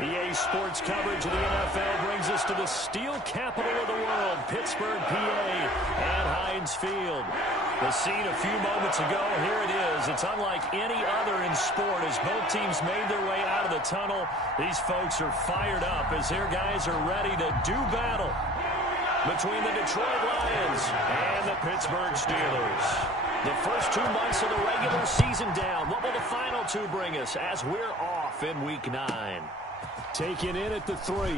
EA Sports coverage of the NFL brings us to the steel capital of the world, Pittsburgh, PA, at Heinz Field. The scene a few moments ago, here it is. It's unlike any other in sport as both teams made their way out of the tunnel. These folks are fired up as their guys are ready to do battle between the Detroit Lions and the Pittsburgh Steelers. The first 2 months of the regular season down. What will the final two bring us as we're off in Week 9? Taken in at the 3.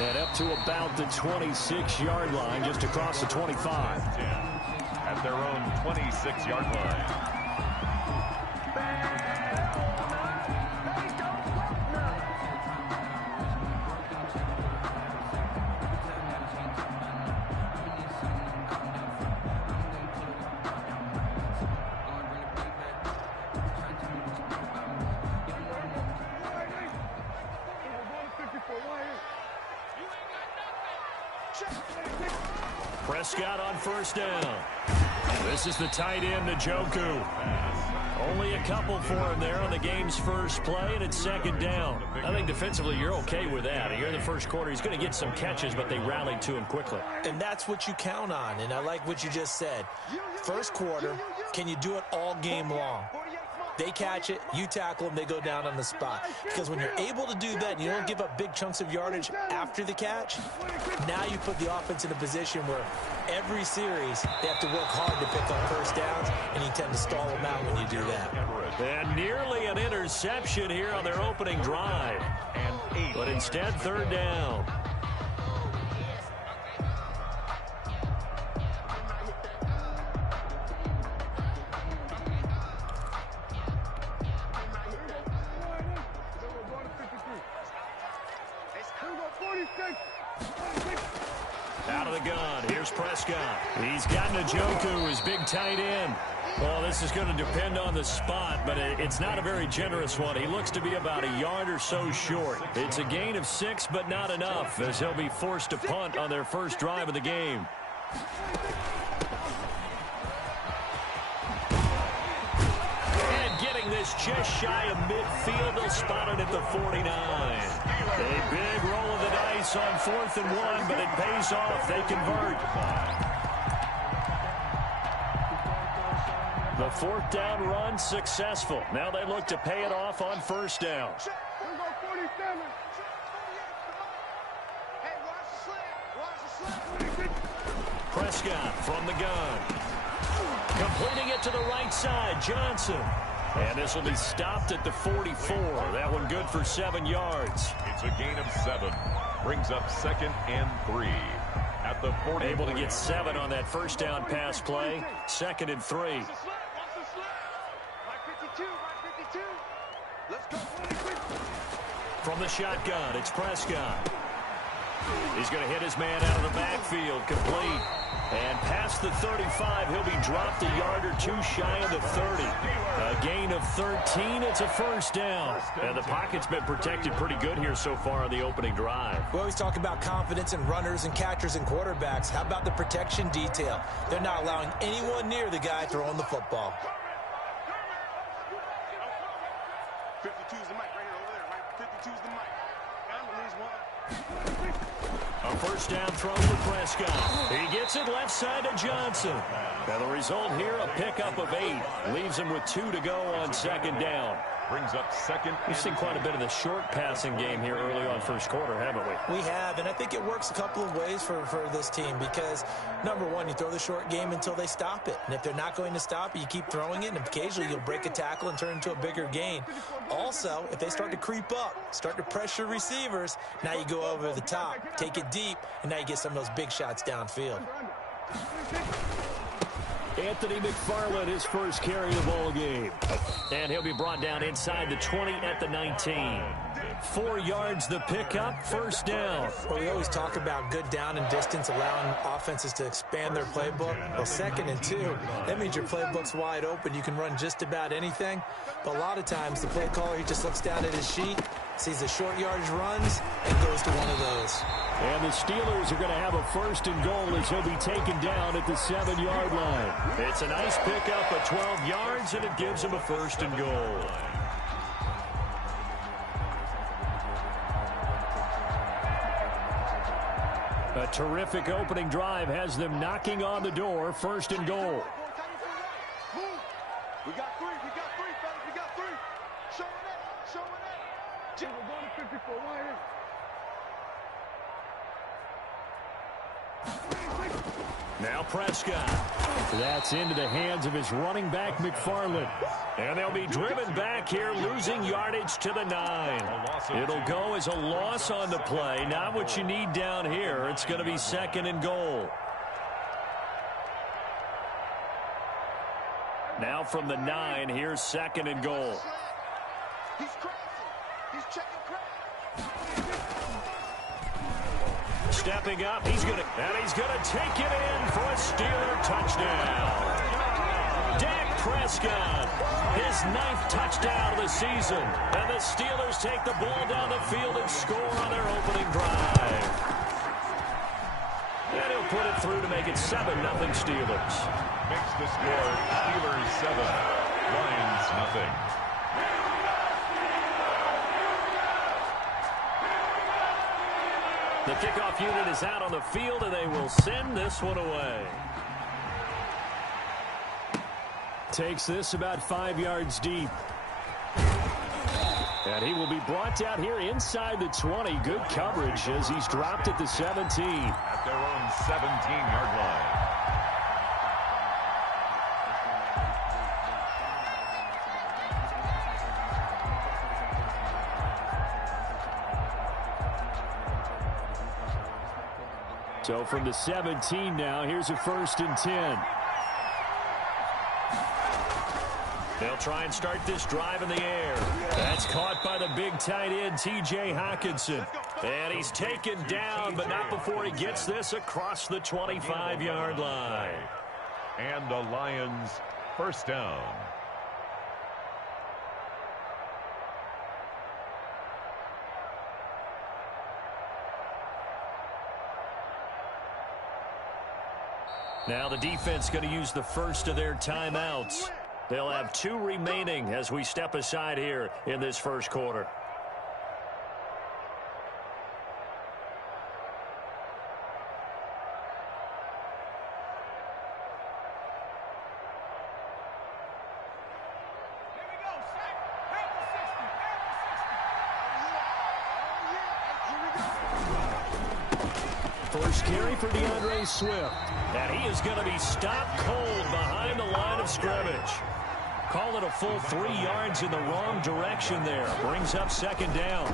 And up to about the 26-yard line, just across the 25. At their own 26-yard line. Prescott on first down. This is the tight end, Njoku. Only a couple for him there on the game's first play, and it's second down. I think defensively you're okay with that. Here in the first quarter, he's going to get some catches, but they rallied to him quickly. And that's what you count on, and I like what you just said. First quarter, can you do it all game long? They catch it, you tackle them, they go down on the spot. Because when you're able to do that and you don't give up big chunks of yardage after the catch, now you put the offense in a position where every series they have to work hard to pick up first downs, and you tend to stall them out when you do that. And nearly an interception here on their opening drive. But instead, third down. Out of the gun, here's Prescott. He's got Njoku, his big tight end. Well, this is going to depend on the spot, but it's not a very generous one. He looks to be about a yard or so short. It's a gain of 6, but not enough, as he'll be forced to punt on their first drive of the game. And getting this just shy of midfield, they'll spot it at the 49. A big roll of the dice on 4th and 1, but it pays off. They convert. The fourth down run successful. Now they look to pay it off on first down. Prescott from the gun. Completing it to the right side, Johnson. And this will be stopped at the 44. That one good for 7 yards. It's a gain of 7. Brings up 2nd and 3. At the 40. Able to get 7 on that first down pass play. 2nd and 3. From the shotgun, it's Prescott. He's going to hit his man out of the backfield, complete. And past the 35, he'll be dropped a yard or two shy of the 30. A gain of 13, it's a first down. And the pocket's been protected pretty good here so far on the opening drive. We always talk about confidence in runners and catchers and quarterbacks. How about the protection detail? They're not allowing anyone near the guy throwing the football. 52's the mic right here over there, right? 52's the mic. I'm going to lose one. A first down throw for Prescott. He gets it left side to Johnson. And the result here, a pickup of 8. Leaves him with 2 to go on second down. Brings up 2nd. We've seen quite a bit of the short passing game here early on first quarter, haven't we? We have, and I think it works a couple of ways for this team because, number one, you throw the short game until they stop it. And if they're not going to stop it, you keep throwing it, and occasionally you'll break a tackle and turn into a bigger gain. Also, if they start to creep up, start to pressure receivers, now you go over the top, take it deep, and now you get some of those big shots downfield. Anthony McFarland, his first carry of the ball game. And he'll be brought down inside the 20 at the 19. 4 yards the pickup, first down. Well, we always talk about good down and distance, allowing offenses to expand their playbook. Well, 2nd and 2, that means your playbook's wide open. You can run just about anything. But a lot of times, the play caller, he just looks down at his sheet, sees the short yardage runs, and goes to one of those. And the Steelers are going to have a first and goal as he'll be taken down at the 7-yard line. It's a nice pickup of 12 yards, and it gives him a first and goal. terrific opening drive has them knocking on the door. First and goal. We got three, fellas, we got three. Showing that. Jim, we're going to 54. Wire. Now Prescott. That's into the hands of his running back, McFarland. And they'll be driven back here, losing yardage to the 9. It'll go as a loss on the play. Not what you need down here. It's going to be second and goal. Now from the 9, here's second and goal. He's crossing. He's checking crack. Stepping up, he's going to take it in for a Steeler touchdown. Dak Prescott, his 9th touchdown of the season. And the Steelers take the ball down the field and score on their opening drive. And he'll put it through to make it 7-0 Steelers. Makes the score Steelers 7, Lions 0. The kickoff unit is out on the field, and they will send this one away. Takes this about 5 yards deep. And he will be brought down here inside the 20. Good coverage as he's dropped at the 17. At their own 17-yard line. So from the 17 now, here's a 1st and 10. They'll try and start this drive in the air. That's caught by the big tight end, T.J. Hockenson. And he's taken down, but not before he gets this across the 25-yard line. And the Lions first down. Now the defense going to use the first of their timeouts. They'll have 2 remaining as we step aside here in this first quarter. First carry for DeAndre Swift. And he is going to be stopped cold behind the line of scrimmage. Call it a full 3 yards in the wrong direction there. Brings up second down.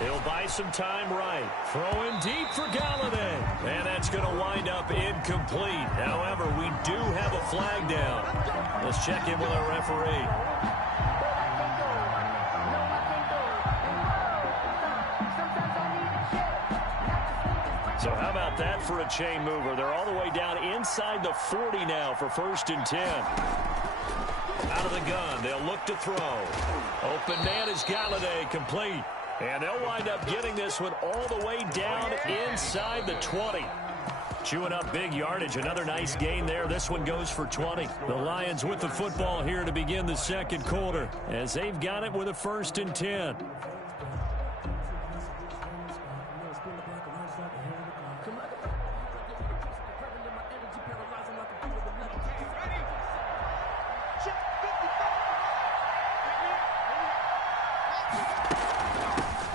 He'll buy some time right. Throw in deep for Galladay. And that's going to wind up incomplete. However, we do have a flag down. Let's check in with our referee. So how about that for a chain mover? They're all the way down inside the 40 now for 1st and 10. Out of the gun, they'll look to throw. Open man is Galladay, complete. And they'll wind up getting this one all the way down inside the 20. Chewing up big yardage. Another nice gain there. This one goes for 20. The Lions with the football here to begin the second quarter as they've got it with a 1st and 10.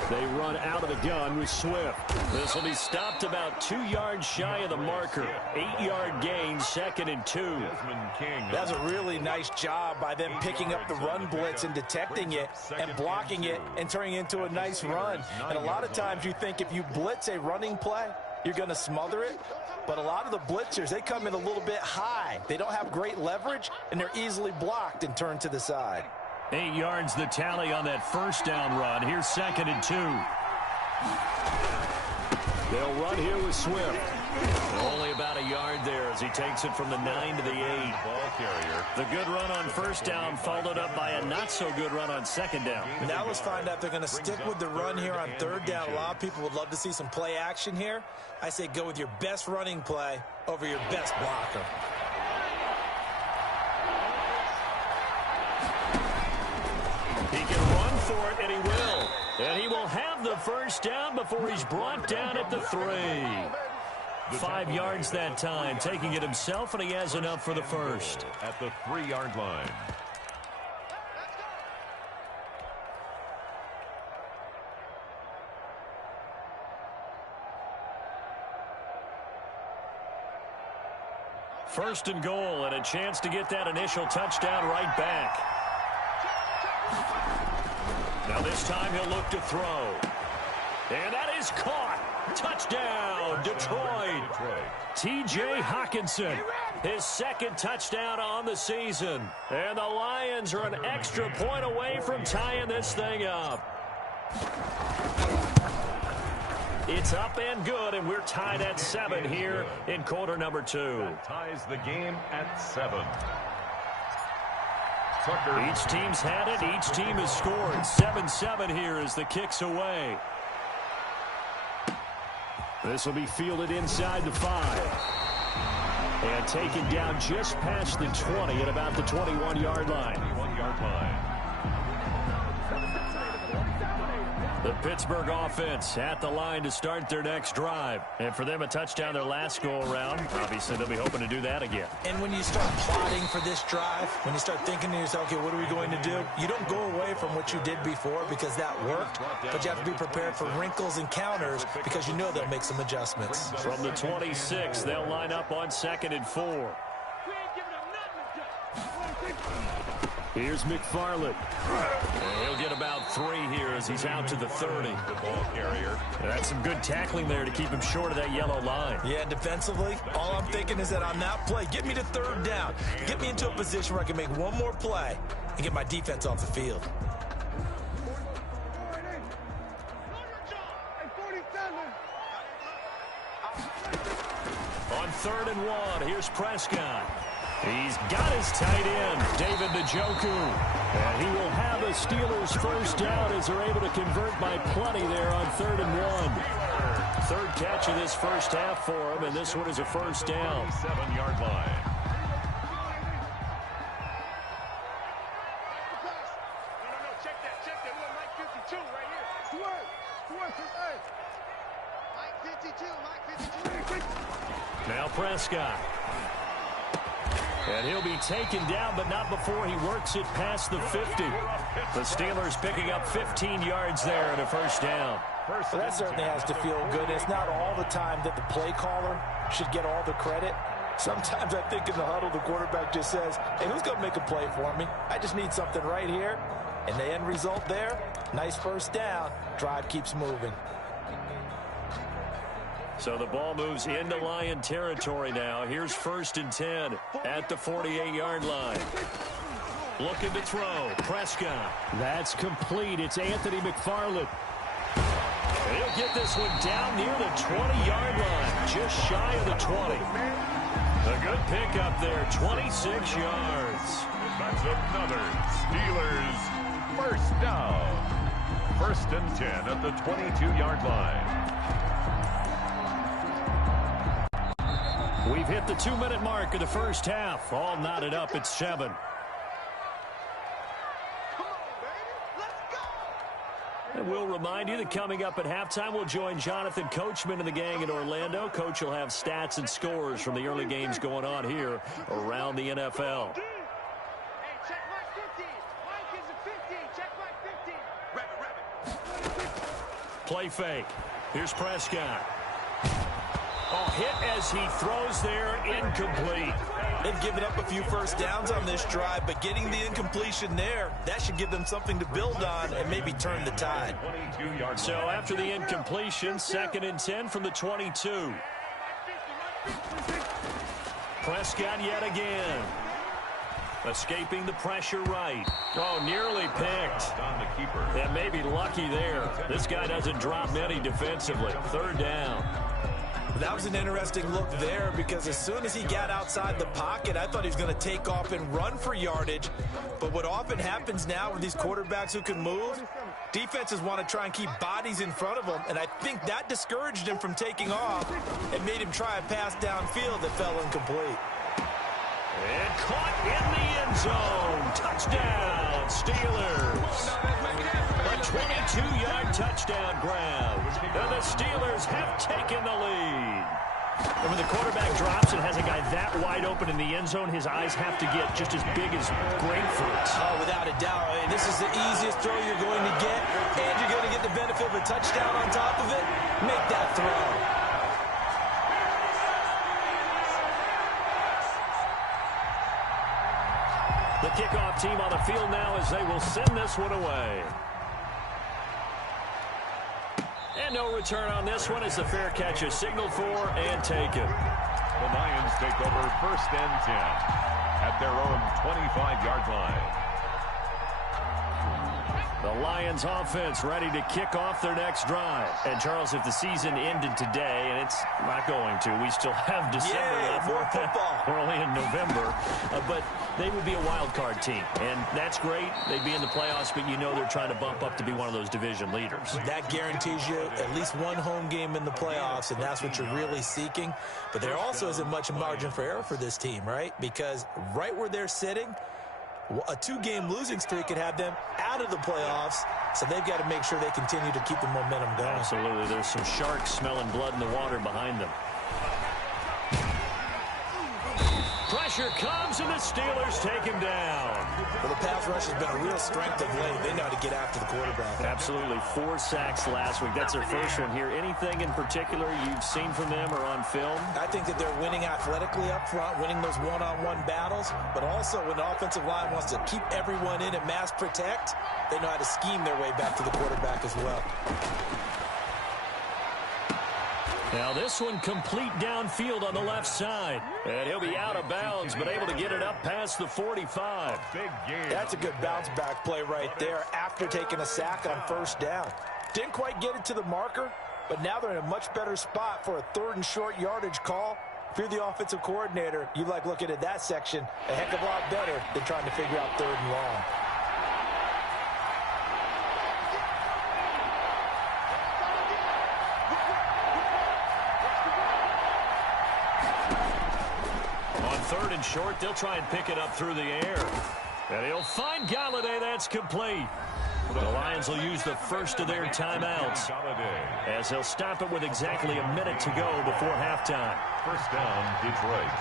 They run out of the gun with Swift. This will be stopped about 2 yards shy of the marker. 8-yard gain, 2nd and 2. That's a really nice job by them picking up the run blitz and detecting it and blocking it and turning it into a nice run. And a lot of times you think if you blitz a running play, you're going to smother it. But a lot of the blitzers, they come in a little bit high. They don't have great leverage, and they're easily blocked and turned to the side. 8 yards the tally on that first down run. Here's 2nd and 2. They'll run here with Swift. Only about a yard there as he takes it from the 9 to the 8. Ball carrier. The good run on first down followed up by a not-so-good run on second down. Now let's find out if they're going to stick with the run here on 3rd down. A lot of people would love to see some play action here. I say go with your best running play over your best blocker. He can run for it, and he will. And he will have the first down before he's brought down at the 3. 5 yards that time, taking it himself, and he has enough for the first. At the 3-yard line. First and goal, and a chance to get that initial touchdown right back. Now this time he'll look to throw. And that is caught. Touchdown, Detroit. T.J. Hawkinson, his second touchdown on the season. And the Lions are an extra point away from tying this thing up. It's up and good, and we're tied at 7 here in quarter number 2. That ties the game at 7. Each team's had it. Each team has scored. 7-7 here as the kick's away. This will be fielded inside the 5. And taken down just past the 20 at about the 21-yard line. 21-yard line. The Pittsburgh offense at the line to start their next drive. And for them, a touchdown their last go-around. Obviously, they'll be hoping to do that again. And when you start plotting for this drive, when you start thinking to yourself, okay, what are we going to do? You don't go away from what you did before because that worked, but you have to be prepared for wrinkles and counters because you know they'll make some adjustments. From the 26, they'll line up on 2nd and 4. Here's McFarland. He'll get about 3 here as he's out to the 30. The ball carrier. That's some good tackling there to keep him short of that yellow line. Yeah, defensively, all I'm thinking is that on that play, get me to 3rd down. Get me into a position where I can make one more play and get my defense off the field. On 3rd and 1, here's Prescott. He's got his tight end, David Njoku. And he will have the Steelers first down as they're able to convert by plenty there on 3rd and 1. 3rd catch of this first half for him, and this one is a first down. 7-yard line. Check that. We got Mike 52 right here. Mike 52. Now Prescott. And he'll be taken down, but not before he works it past the 50. The Steelers picking up 15 yards there and a first down. Well, that certainly has to feel good. It's not all the time that the play caller should get all the credit. Sometimes I think in the huddle, the quarterback just says, hey, who's going to make a play for me? I just need something right here. And the end result there, nice first down. Drive keeps moving. So the ball moves into Lion territory now. Here's 1st and 10 at the 48-yard line. Looking to throw. Prescott. That's complete. It's Anthony McFarland. He'll get this one down near the 20-yard line. Just shy of the 20. A good pickup there. 26 yards. That's another Steelers first down. 1st and 10 at the 22-yard line. We've hit the 2-minute mark of the first half. All knotted up at 7. And we'll remind you that coming up at halftime, we'll join Jonathan Coachman and the gang in Orlando. Coach will have stats and scores from the early games going on here around the NFL. Hey, check Mike 50. Mike is a 50. Check Mike 50. Rabbit. Play fake. Here's Prescott. Oh, hit as he throws there, incomplete. They've given up a few first downs on this drive, but getting the incompletion there, that should give them something to build on and maybe turn the tide. So after the incompletion, 2nd and 10 from the 22. Prescott yet again. Escaping the pressure right. Oh, nearly picked. On the keeper. And maybe lucky there. This guy doesn't drop many defensively. 3rd down. That was an interesting look there because as soon as he got outside the pocket, I thought he was going to take off and run for yardage. But what often happens now with these quarterbacks who can move, defenses want to try and keep bodies in front of them, and I think that discouraged him from taking off and made him try a pass downfield that fell incomplete. And caught in the end zone. Touchdown, Steelers. A 22-yard touchdown grab. And the Steelers have taken the lead. And when the quarterback drops and has a guy that wide open in the end zone, his eyes have to get just as big as grapefruits. Oh, without a doubt. I mean, this is the easiest throw you're going to get, and you're going to get the benefit of a touchdown on top of it. Make that throw. The kickoff team on the field now as they will send this one away. And no return on this one as the fair catch is signaled for and taken. The Lions take over 1st and 10 at their own 25-yard line. The Lions offense ready to kick off their next drive. And Charles, if the season ended today, and it's not going to, we still have December left. More football. We're only in November, but they would be a wild card team, and that's great. They'd be in the playoffs, but you know they're trying to bump up to be one of those division leaders. That guarantees you at least one home game in the playoffs, and that's what you're really seeking. But there also isn't much margin for error for this team, right? Because right where they're sitting, a 2-game losing streak could have them out of the playoffs, so they've got to make sure they continue to keep the momentum going. Absolutely. There's some sharks smelling blood in the water behind them. Pressure comes, and the Steelers take him down. Well, the pass rush has been a real strength of late. They know how to get after the quarterback. Absolutely. 4 sacks last week. That's their first one here. Anything in particular you've seen from them or on film? I think that they're winning athletically up front, winning those one-on-one battles, but also when the offensive line wants to keep everyone in and mass protect, they know how to scheme their way back to the quarterback as well. Now this one complete downfield on the left side. And he'll be out of bounds, but able to get it up past the 45. Big game. That's a good bounce back play right there after taking a sack on 1st down. Didn't quite get it to the marker, but now they're in a much better spot for a 3rd and short yardage call. If you're the offensive coordinator, you like looking at that section a heck of a lot better than trying to figure out 3rd and long. On 3rd and short, they'll try and pick it up through the air. And he'll find Galladay. That's complete. The Lions will use the first of their timeouts as they'll stop it with exactly a minute to go before halftime. 1st down, Detroit.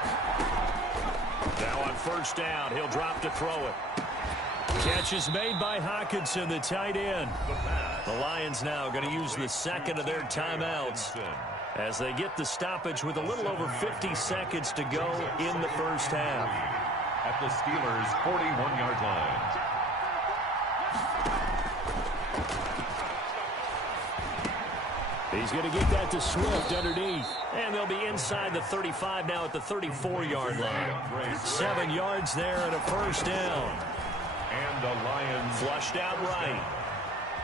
Now on 1st down, he'll drop to throw it. Catch is made by Hockenson, the tight end. The Lions now going to use the 2nd of their timeouts as they get the stoppage with a little over 50 seconds to go in the 1st half. At the Steelers' 41-yard line. He's going to get that to Swift underneath. And they'll be inside the 35 now at the 34-yard line. 7 yards there and a 1st down. And the Lions flushed out right.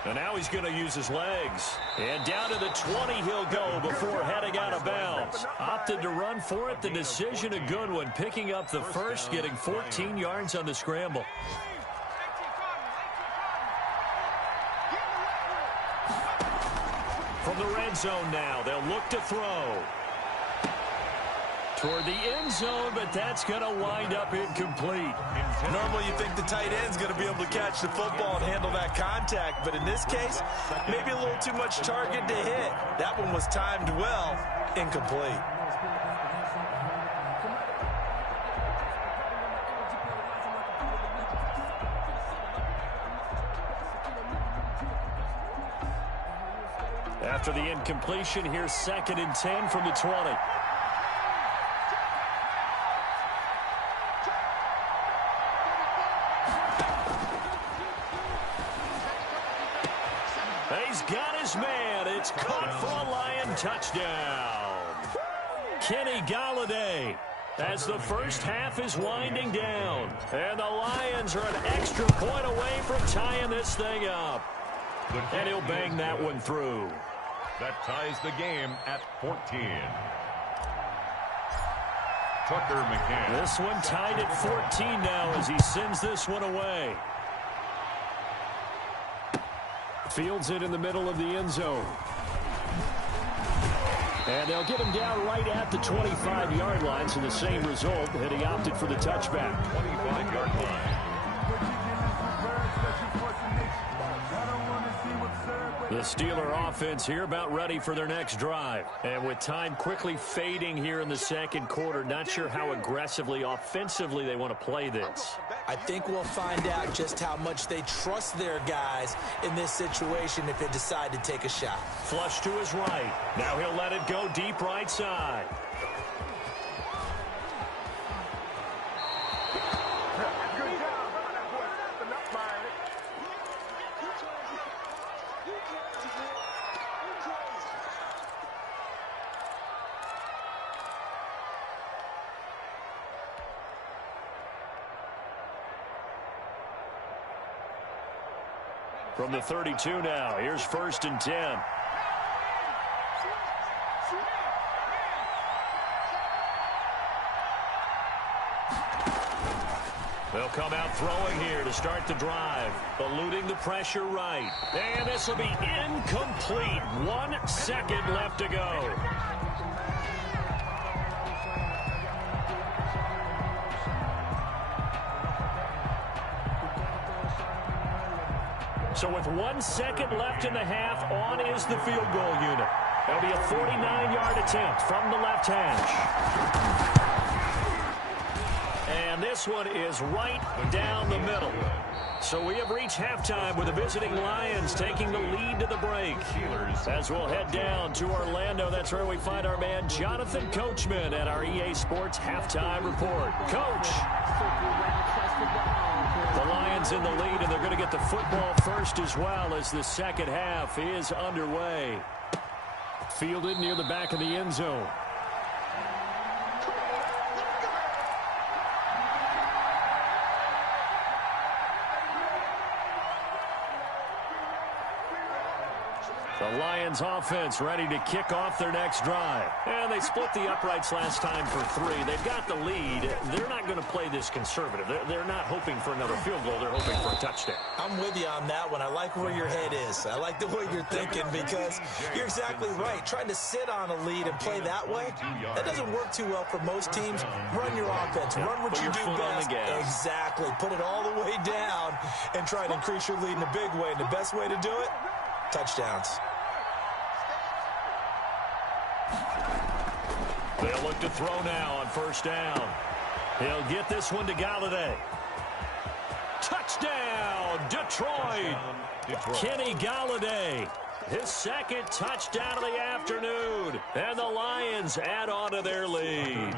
And now he's going to use his legs. And down to the 20 he'll go before heading out of bounds. Opted to run for it. The decision a good one. Picking up the first, getting 14 yards on the scramble. From the red zone now, they'll look to throw. Toward the end zone, but that's going to wind up incomplete. Normally you think the tight end's going to be able to catch the football and handle that contact, but in this case, maybe a little too much target to hit. That one was timed well, incomplete. After the incompletion, here's 2nd and 10 from the 20. He's got his man. It's caught for a Lion touchdown. Kenny Galladay as the first half is winding down. And the Lions are an extra point away from tying this thing up. And he'll bang that one through. That ties the game at 14. Tucker McCann. This one tied at 14 now as he sends this one away. Fields it in the middle of the end zone. And they'll get him down right at the 25-yard line, so the same result, and he opted for the touchback. 25-yard line. The Steeler offense here about ready for their next drive. And with time quickly fading here in the second quarter, not sure how aggressively, offensively they want to play this. I think we'll find out just how much they trust their guys in this situation if they decide to take a shot. Flush to his right. Now he'll let it go deep right side. From the 32 now, here's 1st and 10. They'll come out throwing here to start the drive, eluding the pressure right. And this will be incomplete. 1 second left to go. So with 1 second left in the half, on is the field goal unit. It'll be a 49-yard attempt from the left hash. And this one is right down the middle. So we have reached halftime with the visiting Lions taking the lead to the break. As we'll head down to Orlando, that's where we find our man Jonathan Coachman at our EA Sports Halftime Report. Coach! The Lions in the lead, and they're going to get the football first as well as the second half is underway. Fielded near the back of the end zone. The Lions offense ready to kick off their next drive. And they split the uprights last time for 3. They've got the lead. They're not going to play this conservative. They're not hoping for another field goal. They're hoping for a touchdown. I'm with you on that one. I like where your head is. I like the way you're thinking because you're exactly right. Trying to sit on a lead and play that way, that doesn't work too well for most teams. Run your offense. Run what you do best. Exactly. Put it all the way down and try to increase your lead in a big way. And the best way to do it, touchdowns. They'll look to throw now on 1st down. He'll get this one to Galladay. Touchdown, Detroit. Kenny Galladay, his 2nd touchdown of the afternoon. And the Lions add on to their lead.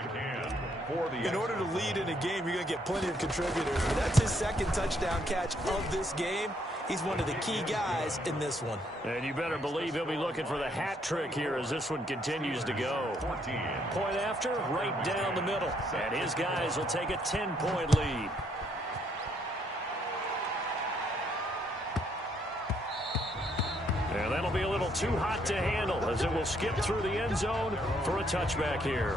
In order to lead in a game, you're going to get plenty of contributors. But that's his 2nd touchdown catch of this game. He's one of the key guys in this one. And you better believe he'll be looking for the hat trick here as this one continues to go. Point after, right down the middle. And his guys will take a 10-point lead. And that'll be a little too hot to handle as it will skip through the end zone for a touchback here.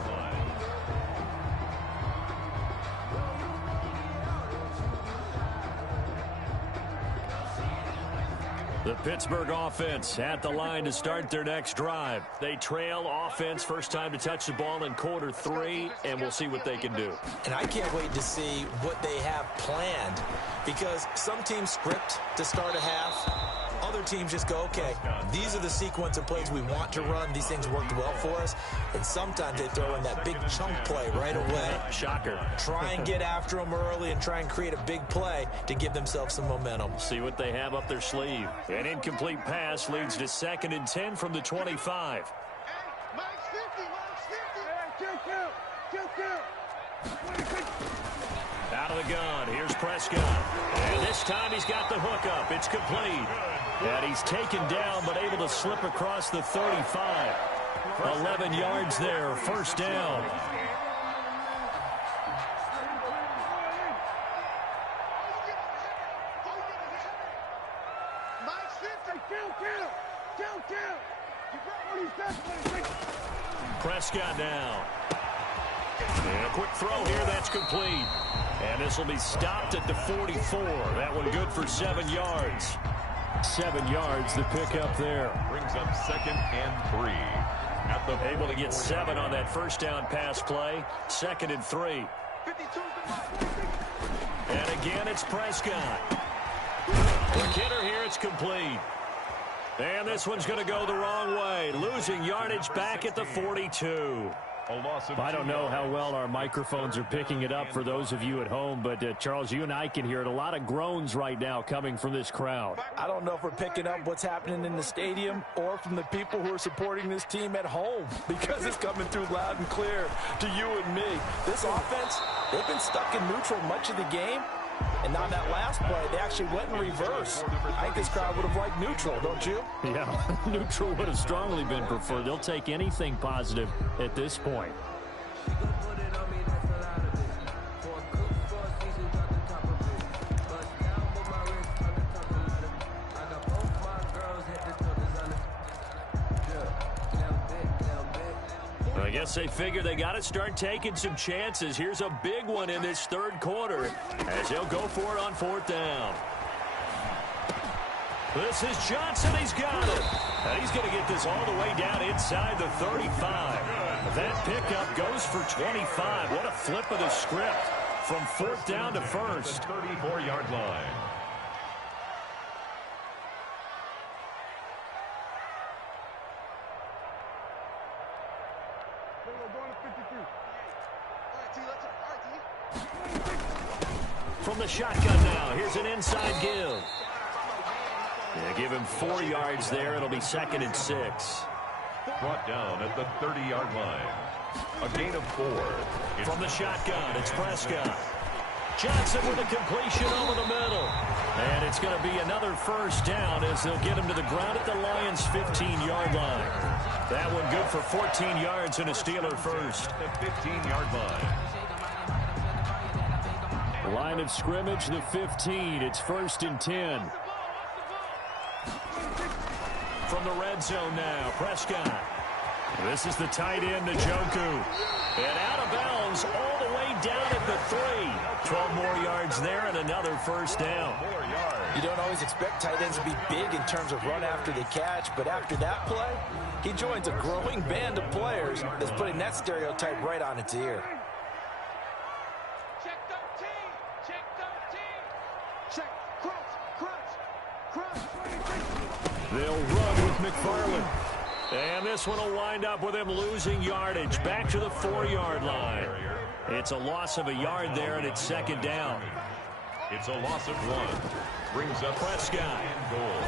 The Pittsburgh offense at the line to start their next drive. They trail offense, first time to touch the ball in quarter 3, and we'll see what they can do. And I can't wait to see what they have planned because some teams script to start a half. Other teams just go, okay, these are the sequence of plays we want to run. These things worked well for us. And sometimes they throw in that big chunk play right away. Shocker. Try and get after them early and try and create a big play to give themselves some momentum. See what they have up their sleeve. An incomplete pass leads to 2nd and 10 from the 25. Out of the gun, here's Prescott. And this time he's got the hook up. It's complete. And he's taken down but able to slip across the 35. 11 yards there, 1st down. Prescott now. And a quick throw here, that's complete. And this will be stopped at the 44. That one good for 7 yards. 7 yards, the pickup there. Brings up 2nd and 3. Able to get 7 on that 1st down pass play. 2nd and 3. And again, it's Prescott. Quick hitter here, it's complete. And this one's going to go the wrong way. Losing yardage back at the 42. I don't know how well our microphones are picking it up for those of you at home, but Charles, you and I can hear it. A lot of groans right now coming from this crowd. I don't know if we're picking up what's happening in the stadium or from the people who are supporting this team at home, because it's coming through loud and clear to you and me. This offense, they've been stuck in neutral much of the game. And on that last play, they actually went in reverse. I think this crowd would have liked neutral, don't you? Yeah, neutral would have strongly been preferred. They'll take anything positive at this point. I guess they figure they got to start taking some chances. Here's a big one in this third quarter as they'll go for it on fourth down. This is Johnson. He's got it. And he's going to get this all the way down inside the 35. That pickup goes for 25. What a flip of the script from fourth down to first. 34-yard line. From the shotgun now, here's an inside give. Yeah, give him 4 yards there. It'll be 2nd and 6. Brought down at the 30-yard line. A gain of 4. From the shotgun, it's Prescott. Johnson with a completion over the middle. And it's going to be another first down as they'll get him to the ground at the Lions' 15-yard line. That one good for 14 yards and a Steeler first. The 15-yard line. Line of scrimmage, the 15. It's 1st and 10. From the red zone now, Prescott. This is the tight end, Njoku. And out of bounds all the way down at the 3. 12 more yards there and another first down. You don't always expect tight ends to be big in terms of run after the catch, but after that play, he joins a growing band of players that's putting that stereotype right on its ear. They'll run with McFarland. And this one will wind up with him losing yardage back to the 4-yard line. It's a loss of a yard there, and it's 2nd down. It's a loss of 1. Brings up Prescott. and goal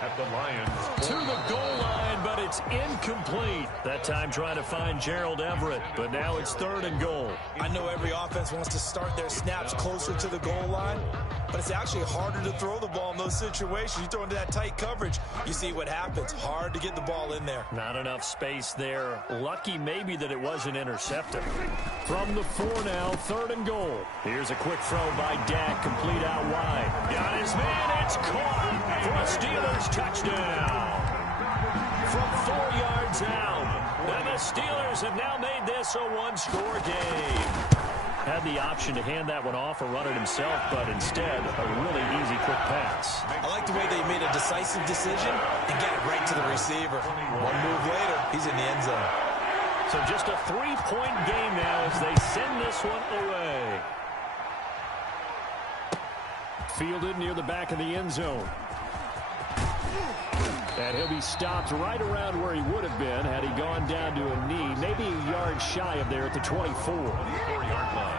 at the Lions. To the goal line, but it's incomplete. That time trying to find Gerald Everett, but now it's 3rd and goal. I know every offense wants to start their snaps closer to the goal line, but it's actually harder to throw the ball in those situations. You throw into that tight coverage, you see what happens. Hard to get the ball in there. Not enough space there. Lucky maybe that it wasn't intercepted. From the 4 now, 3rd and goal. Here's a quick throw by Dak, complete out wide. Got his man, it's caught for a Steelers touchdown. From 4 yards out. And the Steelers have now made this a one-score game. Had the option to hand that one off or run it himself, but instead, a really easy quick pass. I like the way they made a decisive decision and get it right to the receiver. One move later, he's in the end zone. So just a 3-point game now as they send this one away. Fielded near the back of the end zone. And he'll be stopped right around where he would have been had he gone down to a knee, maybe a yard shy of there at the 24. 4-yard line.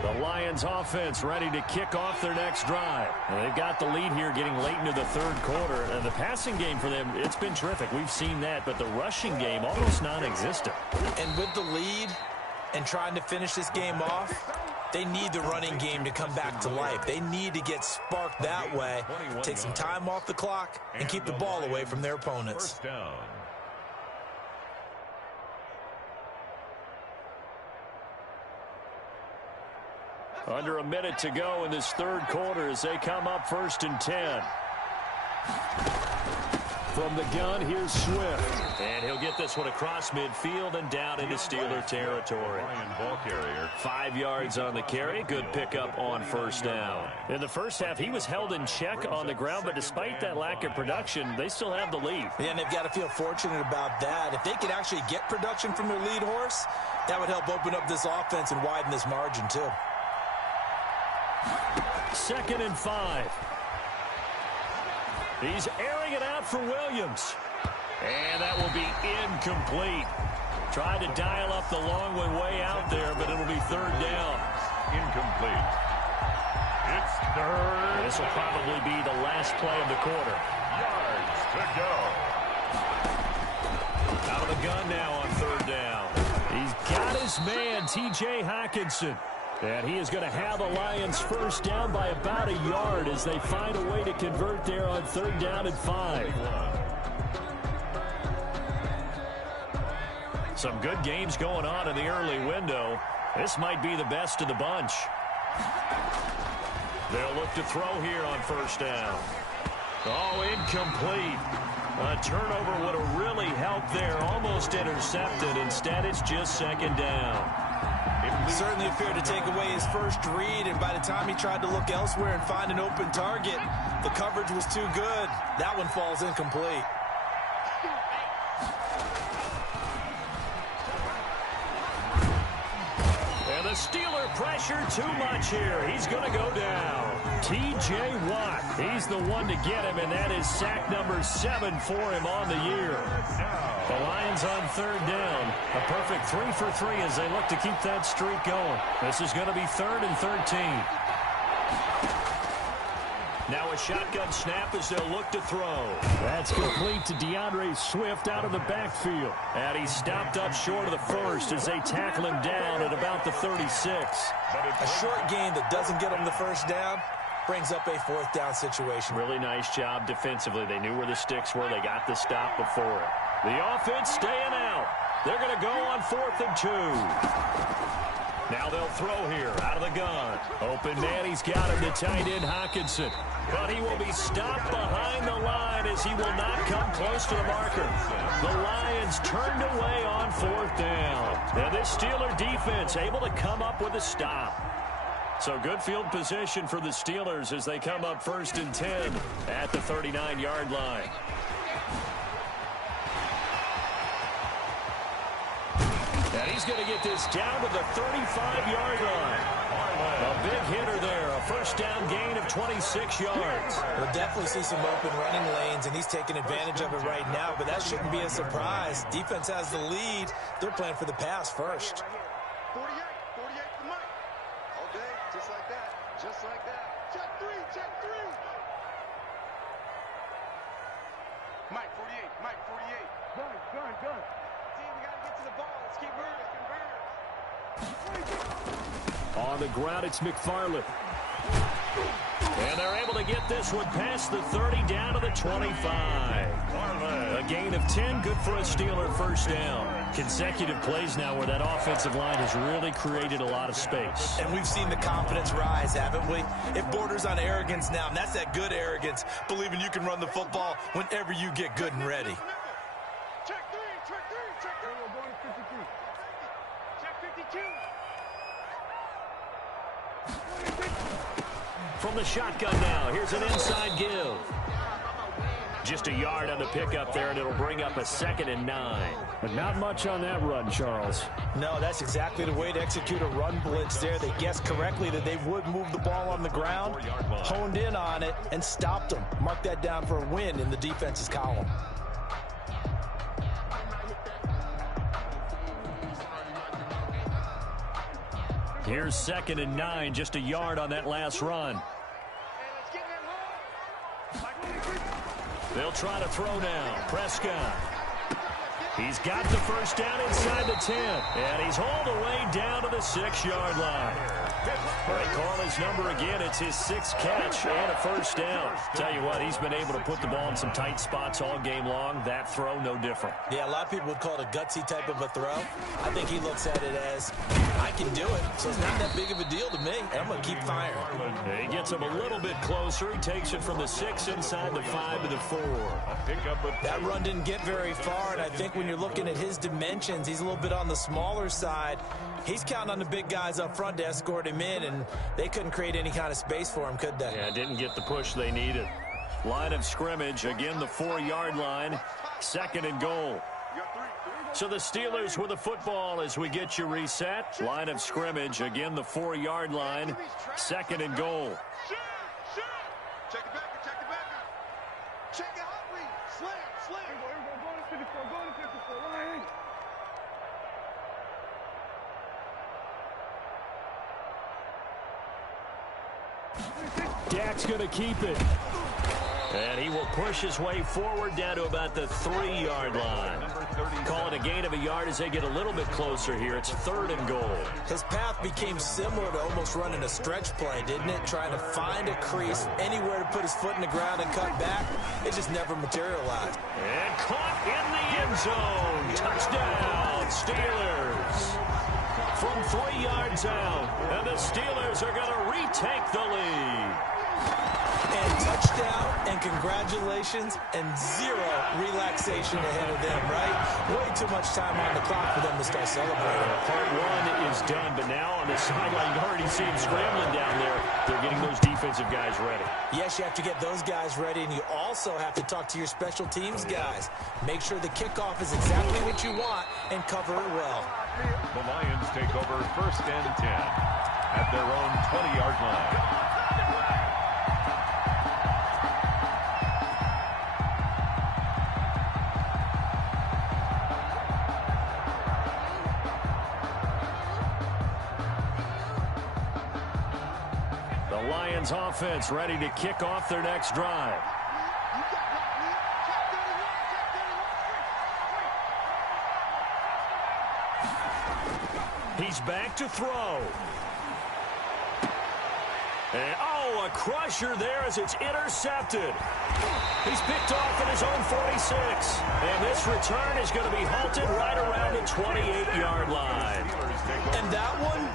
The Lions offense ready to kick off their next drive. And they've got the lead here getting late into the 3rd quarter. And the passing game for them, it's been terrific. We've seen that, but the rushing game almost non-existent. And with the lead and trying to finish this game off, they need the running game to come back to life. They need to get sparked that way, take some time off the clock, and keep the ball away from their opponents. First down. Under a minute to go in this 3rd quarter as they come up 1st and 10. From the gun, here's Swift. And he'll get this one across midfield and down into Steeler territory. Ball carrier. 5 yards on the carry. Good pickup on 1st down. In the first half, he was held in check on the ground, but despite that lack of production, they still have the lead. Yeah, and they've got to feel fortunate about that. If they could actually get production from their lead horse, that would help open up this offense and widen this margin too. 2nd and 5. He's airing it out for Williams. And that will be incomplete. Tried to dial up the long way out there, but it'll be 3rd down. Incomplete. It's 3rd. This will probably be the last play of the quarter. Yards to go. Out of the gun now on 3rd down. He's got his man, T.J. Hockenson. And he is going to have the Lions 1st down by about a yard as they find a way to convert there on 3rd down and 5. Some good games going on in the early window. This might be the best of the bunch. They'll look to throw here on 1st down. Oh, incomplete. A turnover would have really helped there. Almost intercepted. Instead, it's just 2nd down. Certainly appeared to take away his first read, and by the time he tried to look elsewhere and find an open target, the coverage was too good. That one falls incomplete. And the Steeler pressure too much here. He's going to go down. T.J. Watt, he's the one to get him, and that is sack number 7 for him on the year. The Lions on 3rd down. A perfect 3 for 3 as they look to keep that streak going. This is going to be 3rd and 13. Now a shotgun snap as they'll look to throw. That's complete to DeAndre Swift out of the backfield. And he stopped up short of the first as they tackle him down at about the 36. A short gain that doesn't get him the 1st down brings up a 4th down situation. Really nice job defensively. They knew where the sticks were. They got the stop before it. The offense staying out. They're going to go on 4th and 2. Now they'll throw here out of the gun. Open man, he's got him, the tight end Hockenson. But he will be stopped behind the line as he will not come close to the marker. The Lions turned away on 4th down. Now this Steeler defense able to come up with a stop. So good field position for the Steelers as they come up 1st and 10 at the 39-yard line. And he's going to get this down to the 35-yard line. A big hitter there. A 1st down gain of 26 yards. We'll definitely see some open running lanes, and he's taking advantage of it right now, but that shouldn't be a surprise. Defense has the lead. They're playing for the pass first. 48 to Mike. All day, just like that. Just like that. Check 3, check 3. Mike, 48, Mike, 48. Gun. Team, we got to get to the ball. Let's keep moving. On the ground, it's McFarland. And they're able to get this one past the 30 down to the 25. A gain of 10, good for a Steeler 1st down. Consecutive plays now where that offensive line has really created a lot of space. And we've seen the confidence rise, haven't we? It borders on arrogance now, and that's that good arrogance, believing you can run the football whenever you get good and ready. Check 3, check 3, check 3. We're going to 52. Check 52. From the shotgun now, here's an inside give. Just a yard on the pickup there, and it'll bring up a 2nd and 9. But not much on that run, Charles. No, that's exactly the way to execute a run blitz there. They guessed correctly that they would move the ball on the ground, honed in on it, and stopped them. Mark that down for a win in the defense's column. Here's 2nd and 9, just a yard on that last run. They'll try to throw now. Prescott. He's got the 1st down inside the 10. And he's hauled away down to the 6-yard line. They call his number again. It's his 6th catch and a 1st down. Tell you what, he's been able to put the ball in some tight spots all game long. That throw, no different. Yeah, a lot of people would call it a gutsy type of a throw. I think he looks at it as, I can do it, so it's not that big of a deal to me. And I'm going to keep firing. He gets him a little bit closer. He takes it from the 6 inside the 5 to the 4. That run didn't get very far, and I think when you're looking at his dimensions, he's a little bit on the smaller side. He's counting on the big guys up front to escort him in, and they couldn't create any kind of space for him, could they? Yeah, didn't get the push they needed. Line of scrimmage, again the 4-yard line, 2nd and goal. So the Steelers with the football as we get you reset. Line of scrimmage, again, the 4-yard line. 2nd and goal. Check it back, check it back. Check it out, read. Slam, slam. Go to 54, go to 54. Line. Dak's going to keep it. And he will push his way forward down to about the 3-yard line. Call it a gain of a yard as they get a little bit closer here. It's 3rd and goal. His path became similar to almost running a stretch play, didn't it? Trying to find a crease, anywhere to put his foot in the ground and cut back. It just never materialized. And caught in the end zone. Touchdown, Steelers. From 3 yards out. And the Steelers are going to retake the lead. And touchdown, and congratulations, and 0 relaxation ahead of them, right? Way too much time on the clock for them to start celebrating. Part 1 is done, but now on the sideline, you already see them scrambling down there. They're getting those defensive guys ready. Yes, you have to get those guys ready, and you also have to talk to your special teams guys. Make sure the kickoff is exactly what you want and cover it well. The Lions take over 1st and 10 at their own 20-yard line. Lions offense ready to kick off their next drive. He's back to throw. And, a crusher there as it's intercepted. He's picked off at his own 46. And this return is going to be halted right around the 28-yard line. And that one,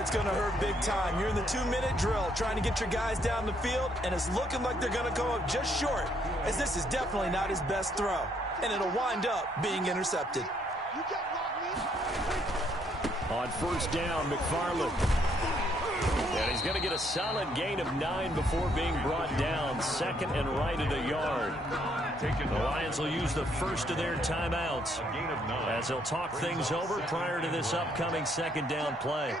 it's going to hurt big time. You're in the 2-minute drill trying to get your guys down the field, and it's looking like they're going to come up just short, as this is definitely not his best throw. And it'll wind up being intercepted. On 1st down, McFarland. And he's going to get a solid gain of 9 before being brought down. 2nd and right at a yard. The Lions will use the first of their timeouts as they'll talk things over prior to this upcoming 2nd down play.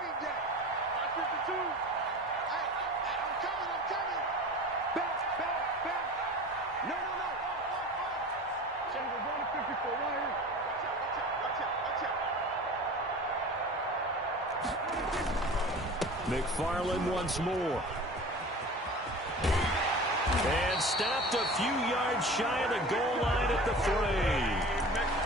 McFarland once more. And stopped a few yards shy of the goal line at the 3.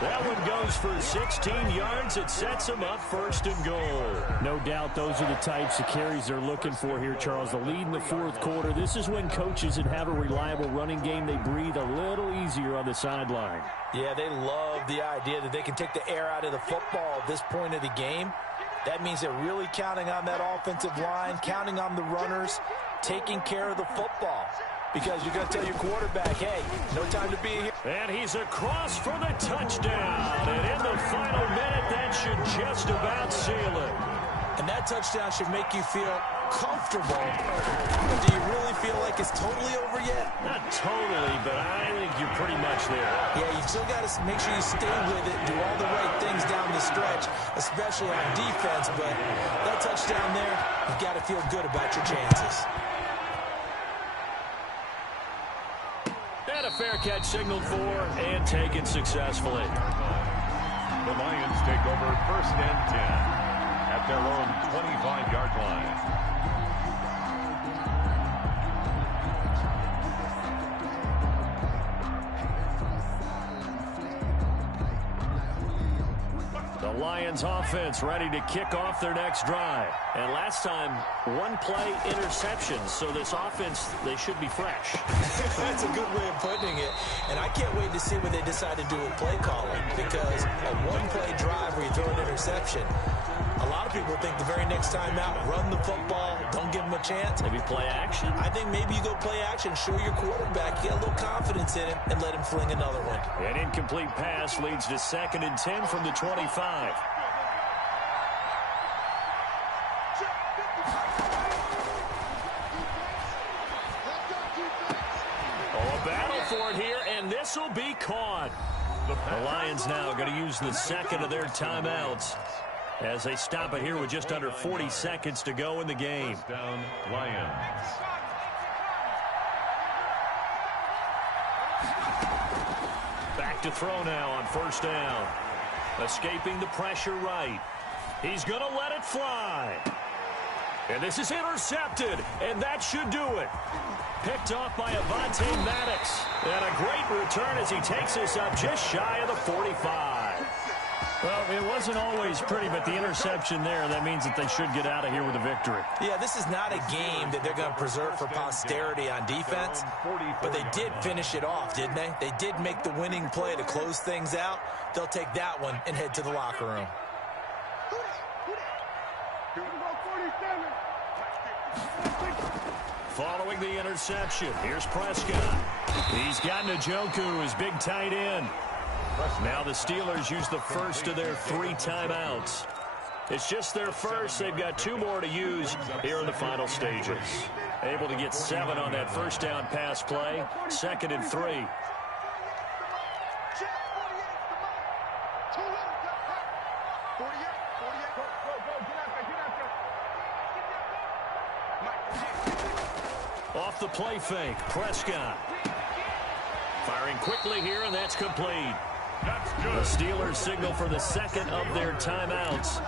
That one goes for 16 yards. It sets him up 1st and goal. No doubt those are the types of carries they're looking for here, Charles. The lead in the 4th quarter. This is when coaches that have a reliable running game, they breathe a little easier on the sideline. Yeah, they love the idea that they can take the air out of the football at this point of the game. That means they're really counting on that offensive line, counting on the runners, taking care of the football. Because you're going to tell your quarterback, hey, no time to be here. And he's across for the touchdown. And in the final minute, that should just about seal it. And that touchdown should make you feel comfortable. But do you really feel like it's totally over yet? Not totally, but I think you're pretty much there. Yeah, you still got to make sure you stay with it, do all the right things down the stretch, especially on defense. But that touchdown there, you've got to feel good about your chances. And a fair catch signaled for and taken successfully. The Lions take over 1st and 10 at their own 25-yard line. The Lions offense ready to kick off their next drive. And last time, 1-play interception. So this offense, they should be fresh. That's a good way of putting it. And I can't wait to see what they decide to do with play calling. Because a 1-play drive where you throw an interception, a lot of people think the very next time out, run the football, don't give them a chance. Maybe play action? I think maybe you go play action, show your quarterback, get a little confidence in him, and let him fling another one. An incomplete pass leads to 2nd and 10 from the 25. A battle for it here, and this will be caught. The Lions now going to use the second of their timeouts as they stop it here with just under 40 seconds to go in the game. First down, Lions. Back to throw now on first down. Escaping the pressure right. He's going to let it fly. And this is intercepted, and that should do it. Picked off by Avonte Maddox. And a great return as he takes us up just shy of the 45. Well, it wasn't always pretty, but the interception there, that means that they should get out of here with a victory. Yeah, this is not a game that they're going to preserve for posterity on defense, but they did finish it off, didn't they? They did make the winning play to close things out. They'll take that one and head to the locker room. Following the interception, here's Prescott. He's got Njoku, his big tight end. Now the Steelers use the first of their 3 timeouts. It's just their first. They've got 2 more to use here in the final stages. Able to get 7 on that first down pass play. 2nd and 3. Off the play fake, Prescott. Firing quickly here, and that's complete. That's good. The Steelers signal for the second of their timeouts.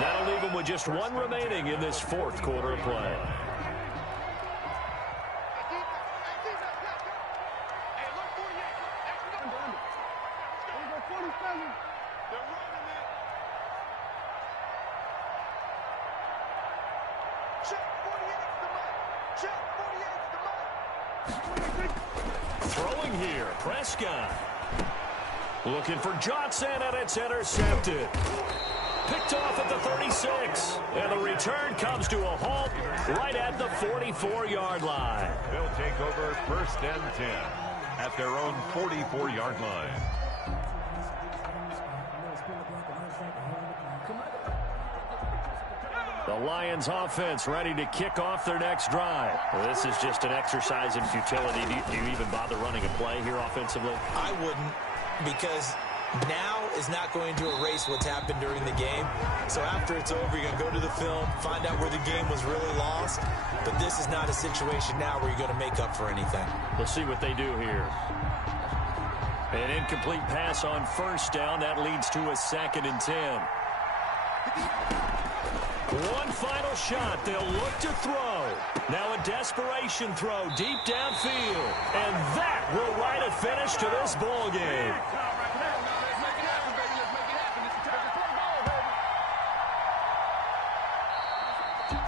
That'll leave them with just 1 remaining in this 4th quarter of play. Throwing here, Prescott. Looking for Johnson, and it's intercepted. Picked off at the 36. And the return comes to a halt right at the 44-yard line. They'll take over 1st and 10 at their own 44-yard line. The Lions offense ready to kick off their next drive. Well, this is just an exercise in futility. Do you even bother running a play here offensively? I wouldn't, because now is not going to erase what's happened during the game. So after it's over, you're going to go to the film, find out where the game was really lost. But this is not a situation now where you're going to make up for anything. We'll see what they do here. An incomplete pass on first down. That leads to a 2nd and 10. One final shot. They'll look to throw. Now a desperation throw deep downfield. And that will write a finish to this ball game.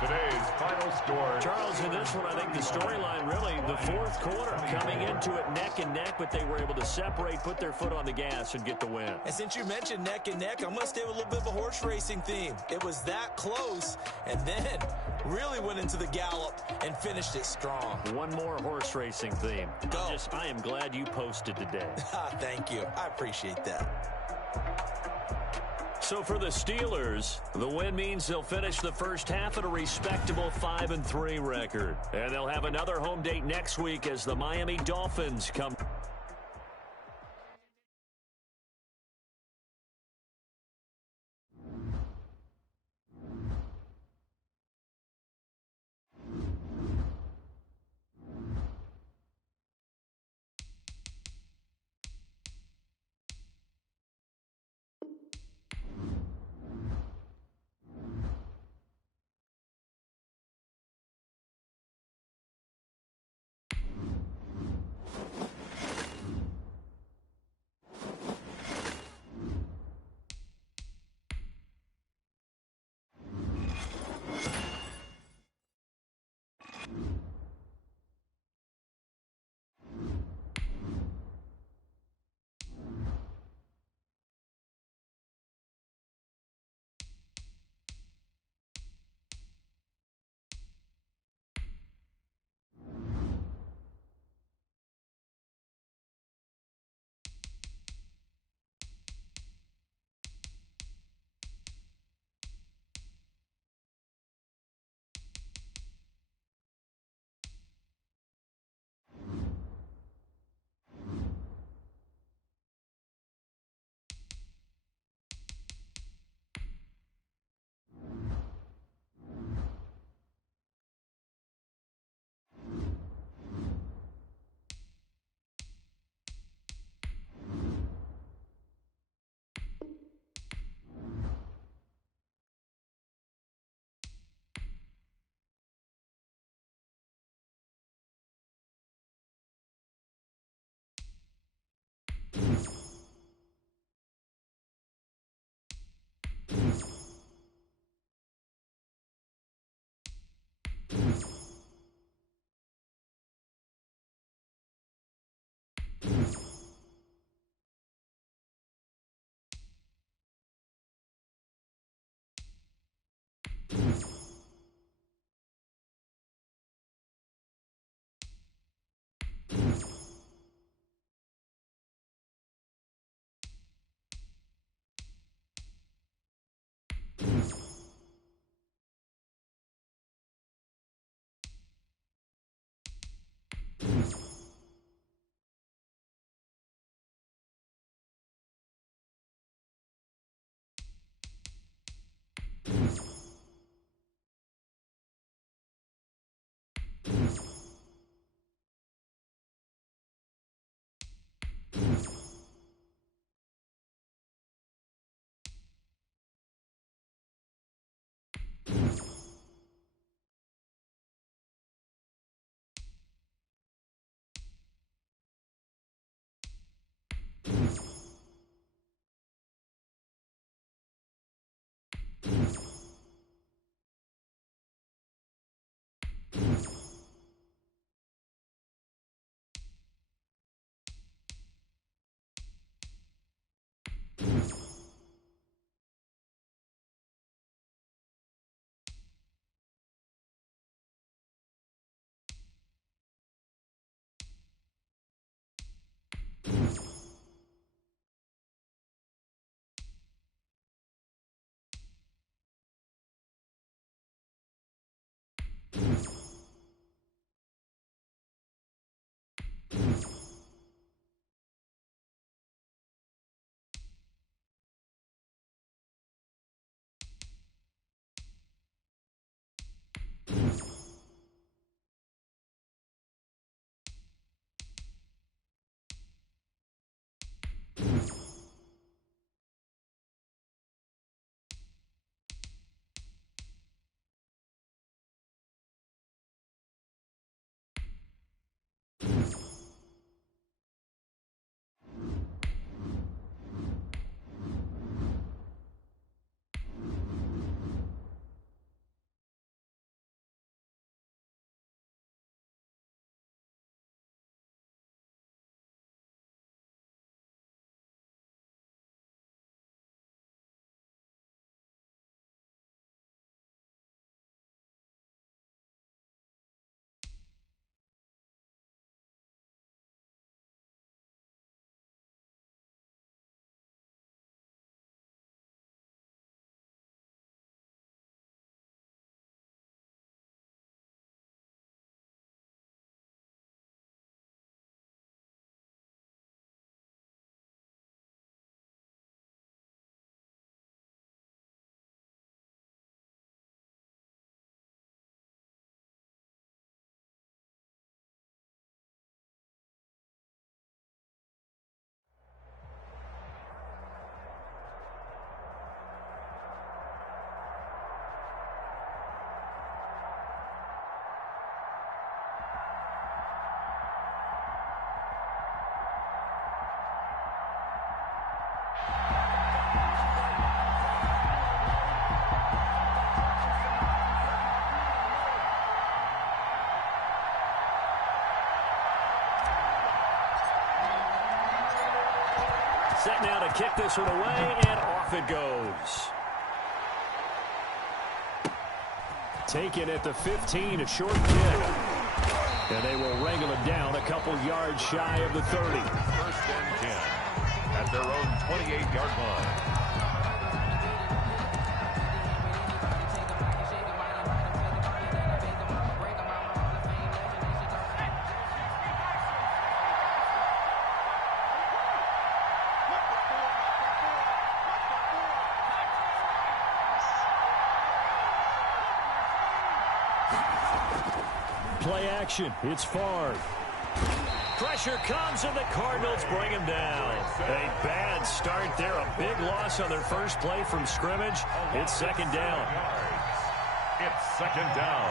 Today's final score. Charles, in this one, I think the storyline really, the 4th quarter, coming into it neck and neck, but they were able to separate, put their foot on the gas, and get the win. And since you mentioned neck and neck, I'm going to stay with a little bit of a horse racing theme. It was that close, and then really went into the gallop and finished it strong. One more horse racing theme. Go. I am glad you posted today. Thank you. I appreciate that. So for the Steelers, the win means they'll finish the first half at a respectable 5-3 record. And they'll have another home date next week as the Miami Dolphins come. Set now to kick this one away, and off it goes. Taken at the 15, a short kick. And they will wrangle it down a couple yards shy of the 30. First and 10 at their own 28-yard line. Play action. It's Favre. Pressure comes, and the Cardinals bring him down. A bad start there. A big loss on their first play from scrimmage. It's second down. It's second down.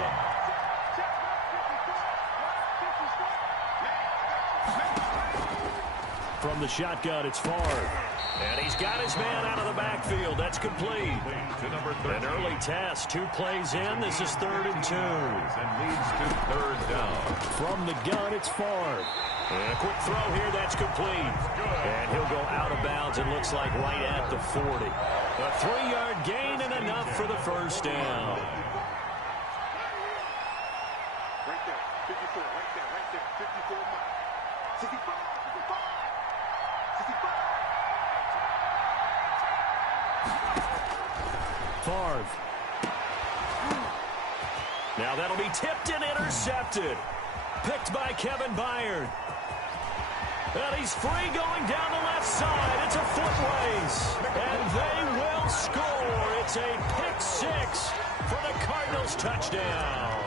From the shotgun, it's Favre. And he's got his man out of the backfield. That's complete. To number number 13. An early test. 2 plays in. This is 3rd and 2. And leads to 3rd down. From the gun, it's Favre. And a quick throw here. That's complete. And he'll go out of bounds. It looks like right at the 40. A 3-yard gain and enough for the first down. Right there. 54. Right there. Right there. 54 mark. 65. 65. 65. Favre. Now that'll be tipped and intercepted. Picked by Kevin Byard. And he's free going down the left side. It's a foot race. And they will score. It's a pick-6 for the Cardinals touchdown.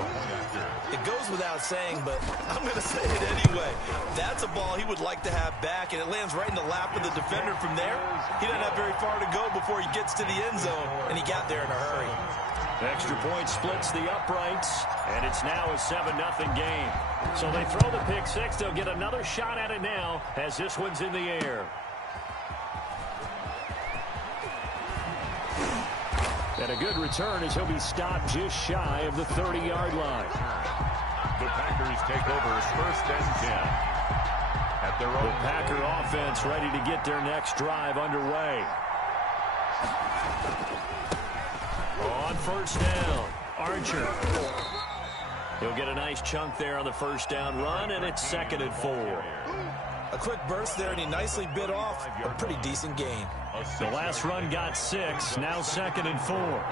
It goes without saying, but I'm going to say it anyway. That's a ball he would like to have back, and it lands right in the lap of the defender from there. He doesn't have very far to go before he gets to the end zone, and he got there in a hurry. Extra point splits the uprights, and it's now a 7-0 game. So they throw the pick-6. They'll get another shot at it now as this one's in the air. And a good return as he'll be stopped just shy of the 30-yard line. The Packers take over 1st and 10. At their own. The Packer offense ready to get their next drive underway. On 1st down, Archer. He'll get a nice chunk there on the 1st down run, and it's 2nd and 4. A quick burst there, and he nicely bit off a pretty decent gain. The last run got 6, now 2nd and 4.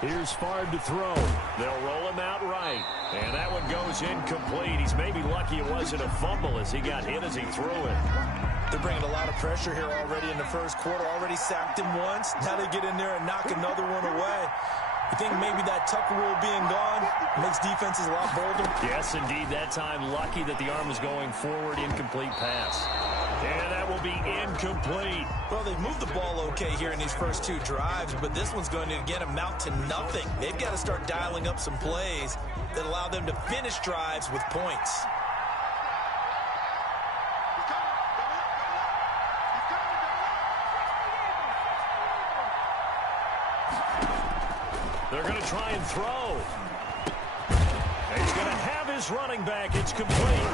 Here's Favre to throw. They'll roll him out right, and that one goes incomplete. He's maybe lucky it wasn't a fumble as he got hit as he threw it. They're bringing a lot of pressure here already in the 1st quarter. Already sacked him once. Now they get in there and knock another one away. You think maybe that Tucker rule being gone makes defenses a lot bolder? Yes, indeed. That time, lucky that the arm was going forward. Incomplete pass. And that will be incomplete. Well, they've moved the ball okay here in these first 2 drives, but this one's going to, again, amount to nothing. They've got to start dialing up some plays that allow them to finish drives with points. They're going to try and throw. He's going to have his running back. It's complete.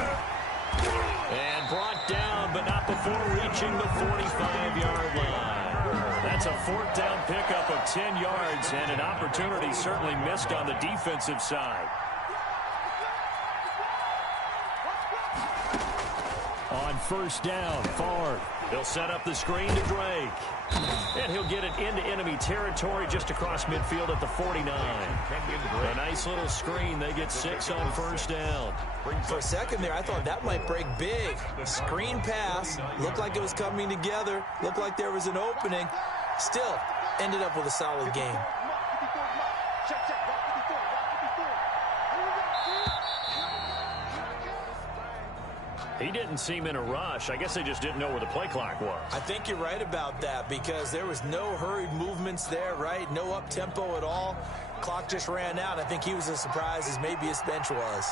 And brought down, but not before reaching the 45-yard line. That's a 4th down pickup of 10 yards, and an opportunity certainly missed on the defensive side. On 1st down, Favre. He'll set up the screen to Drake. And he'll get it into enemy territory just across midfield at the 49. A nice little screen. They get 6 on 1st down. For a second there, I thought that might break big. Screen pass. Looked like it was coming together. Looked like there was an opening. Still, ended up with a solid game. He didn't seem in a rush. I guess they just didn't know where the play clock was. I think you're right about that because there was no hurried movements there, right? No up-tempo at all. Clock just ran out. I think he was as surprised as maybe his bench was.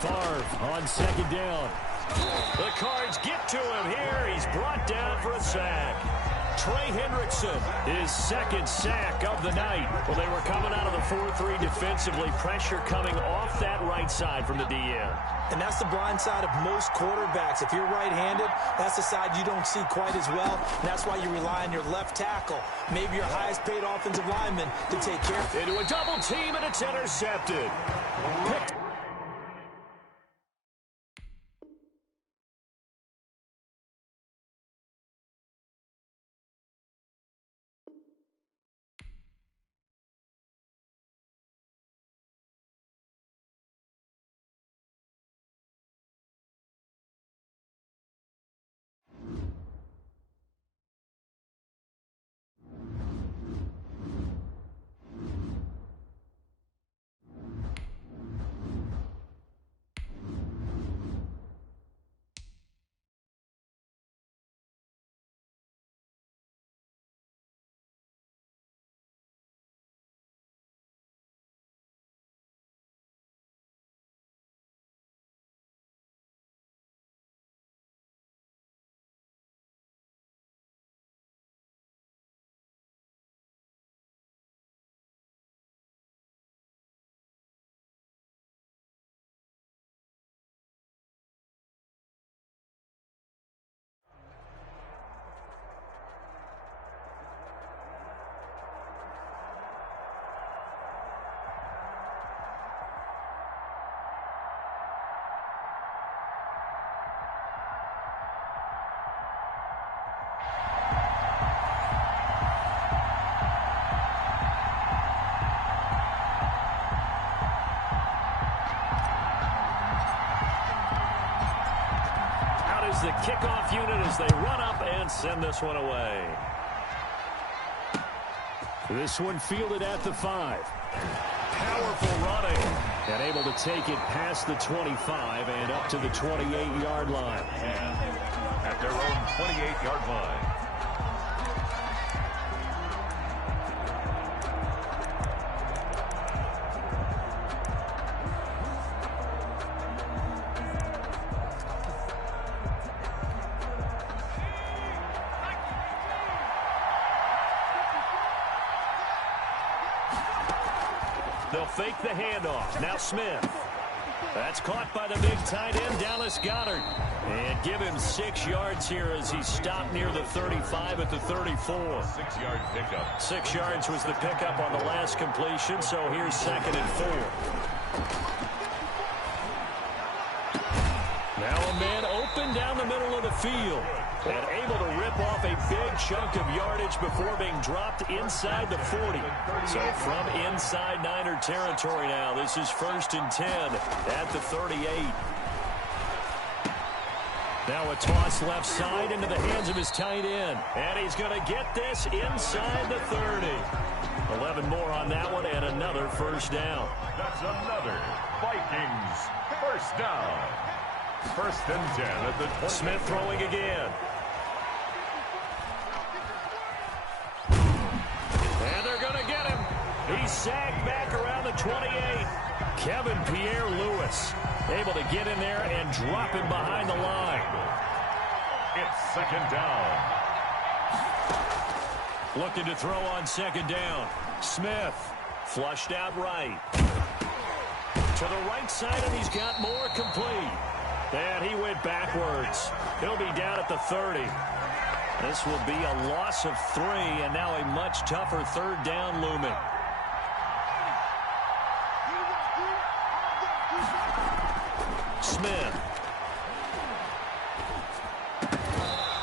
Favre on 2nd down. The Cards get to him here. He's brought down for a sack. Trey Hendrickson, his 2nd sack of the night. Well, they were coming out of the 4-3 defensively. Pressure coming off that right side from the DN. And that's the blind side of most quarterbacks. If you're right-handed, that's the side you don't see quite as well. And that's why you rely on your left tackle, maybe your highest-paid offensive lineman, to take care of it. Into a double team, and it's intercepted. Picked. is the kickoff unit as they run up and send this one away. This one fielded at the 5. Powerful running. And able to take it past the 25 and up to the 28-yard line. At their own 28-yard line. They'll fake the handoff. Now Smith. That's caught by the big tight end, Dallas Goedert. And give him 6 yards here as he stopped near the 35 at the 34. 6-yard pickup. 6 yards was the pickup on the last completion, so here's 2nd and 4. Now a man open down the middle of the field and able to rip off a big chunk of yardage before being dropped inside the 40. So from inside Niner territory now, this is 1st and 10 at the 38. Now a toss left side into the hands of his tight end. And he's going to get this inside the 30. 11 more on that one and another 1st down. That's another Vikings 1st down. 1st and 10 at the 20. Smith throwing again. And they're going to get him. He's sagged back around the 28. Kevin Pierre-Louis able to get in there and drop him behind the line. It's 2nd down. Looking to throw on 2nd down. Smith flushed out right. To the right side, and he's got more complete. And he went backwards. He'll be down at the 30. This will be a loss of 3, and now a much tougher 3rd down looming. Smith.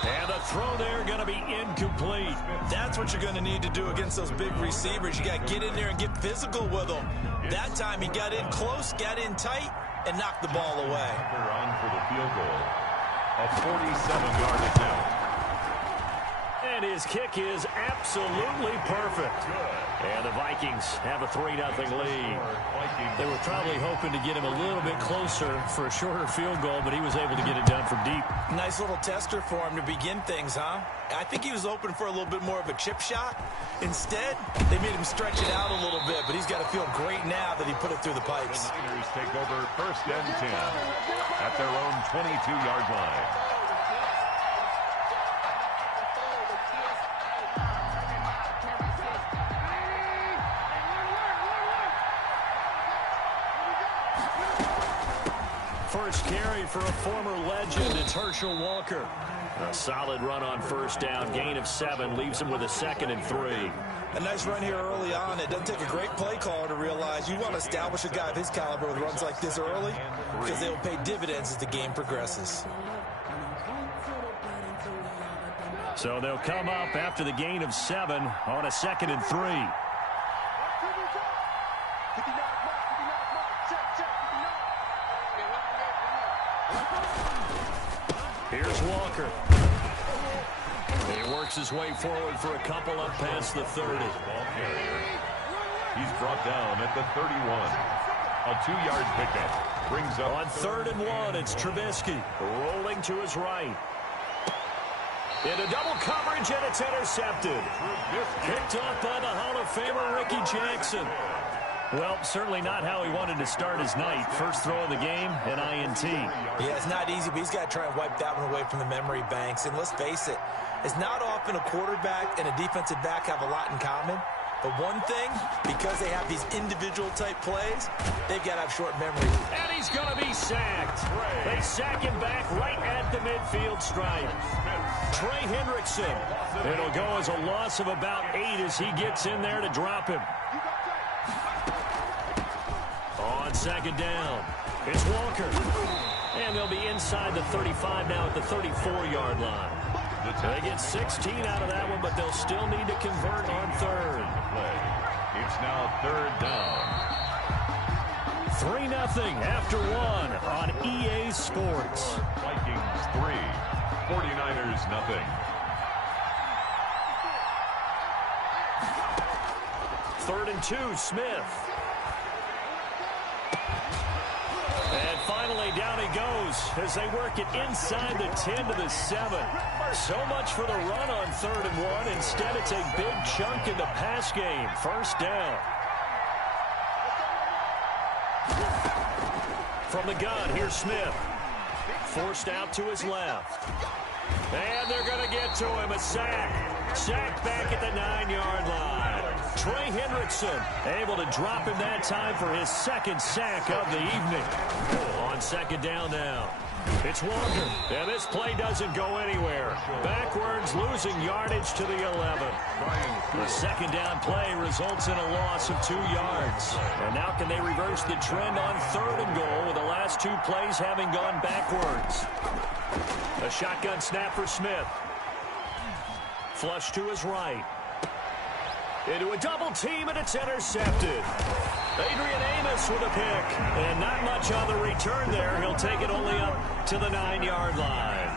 And the throw there going to be incomplete. That's what you're going to need to do against those big receivers. You got to get in there and get physical with them. That time he got in close, got in tight, and knocked the ball away. They're on for the field goal. A 47-yard attempt. And his kick is absolutely perfect. And the Vikings have a 3-0 lead. They were probably hoping to get him a little bit closer for a shorter field goal, but he was able to get it done from deep. Nice little tester for him to begin things, huh? I think he was open for a little bit more of a chip shot. Instead, they made him stretch it out a little bit, but he's got to feel great now that he put it through the pipes. The Niners take over 1st and 10 at their own 22-yard line. First carry for a former legend, it's Herschel Walker. A solid run on 1st down, gain of 7, leaves him with a 2nd and 3. A nice run here early on. It doesn't take a great play caller to realize you want to establish a guy of his caliber with runs like this early because they will pay dividends as the game progresses. So they'll come up after the gain of 7 on a 2nd and 3. Here's Walker. He works his way forward for a couple up past the 30. Ball carrier. He's brought down at the 31. A 2-yard pickup. Brings up on 3rd and 1, it's Trubisky rolling to his right. Into double coverage, and it's intercepted. Picked off by the Hall of Famer Ricky Jackson. Well, certainly not how he wanted to start his night. First throw of the game, an INT. Yeah, it's not easy, but he's got to try and wipe that one away from the memory banks. And let's face it, it's not often a quarterback and a defensive back have a lot in common. But one thing, because they have these individual type plays, they've got to have short memory. And he's going to be sacked. They sack him back right at the midfield stripe. Trey Hendrickson. It'll go as a loss of about 8 as he gets in there to drop him. On 2nd down, it's Walker. And they'll be inside the 35 now at the 34-yard line. They get 16 out of that one, but they'll still need to convert on 3rd. It's now 3rd down. 3-0 after 1 on EA Sports. Vikings 3, 49ers nothing. Third and 2, Smith. And finally, down he goes as they work it inside the 10 to the 7. So much for the run on 3rd and 1. Instead, it's a big chunk in the pass game. First down. From the gun, here's Smith. Forced out to his left. And they're going to get to him. A sack. Sack back at the 9-yard line. Trey Hendrickson able to drop him that time for his second sack of the evening. On second down now. It's Walker. And this play doesn't go anywhere. Backwards, losing yardage to the 11. The second down play results in a loss of 2 yards. And now can they reverse the trend on 3rd and goal with the last 2 plays having gone backwards? A shotgun snap for Smith. Flush to his right. Into a double team, and it's intercepted. Adrian Amos with a pick, and not much on the return there. He'll take it only up to the 9-yard line.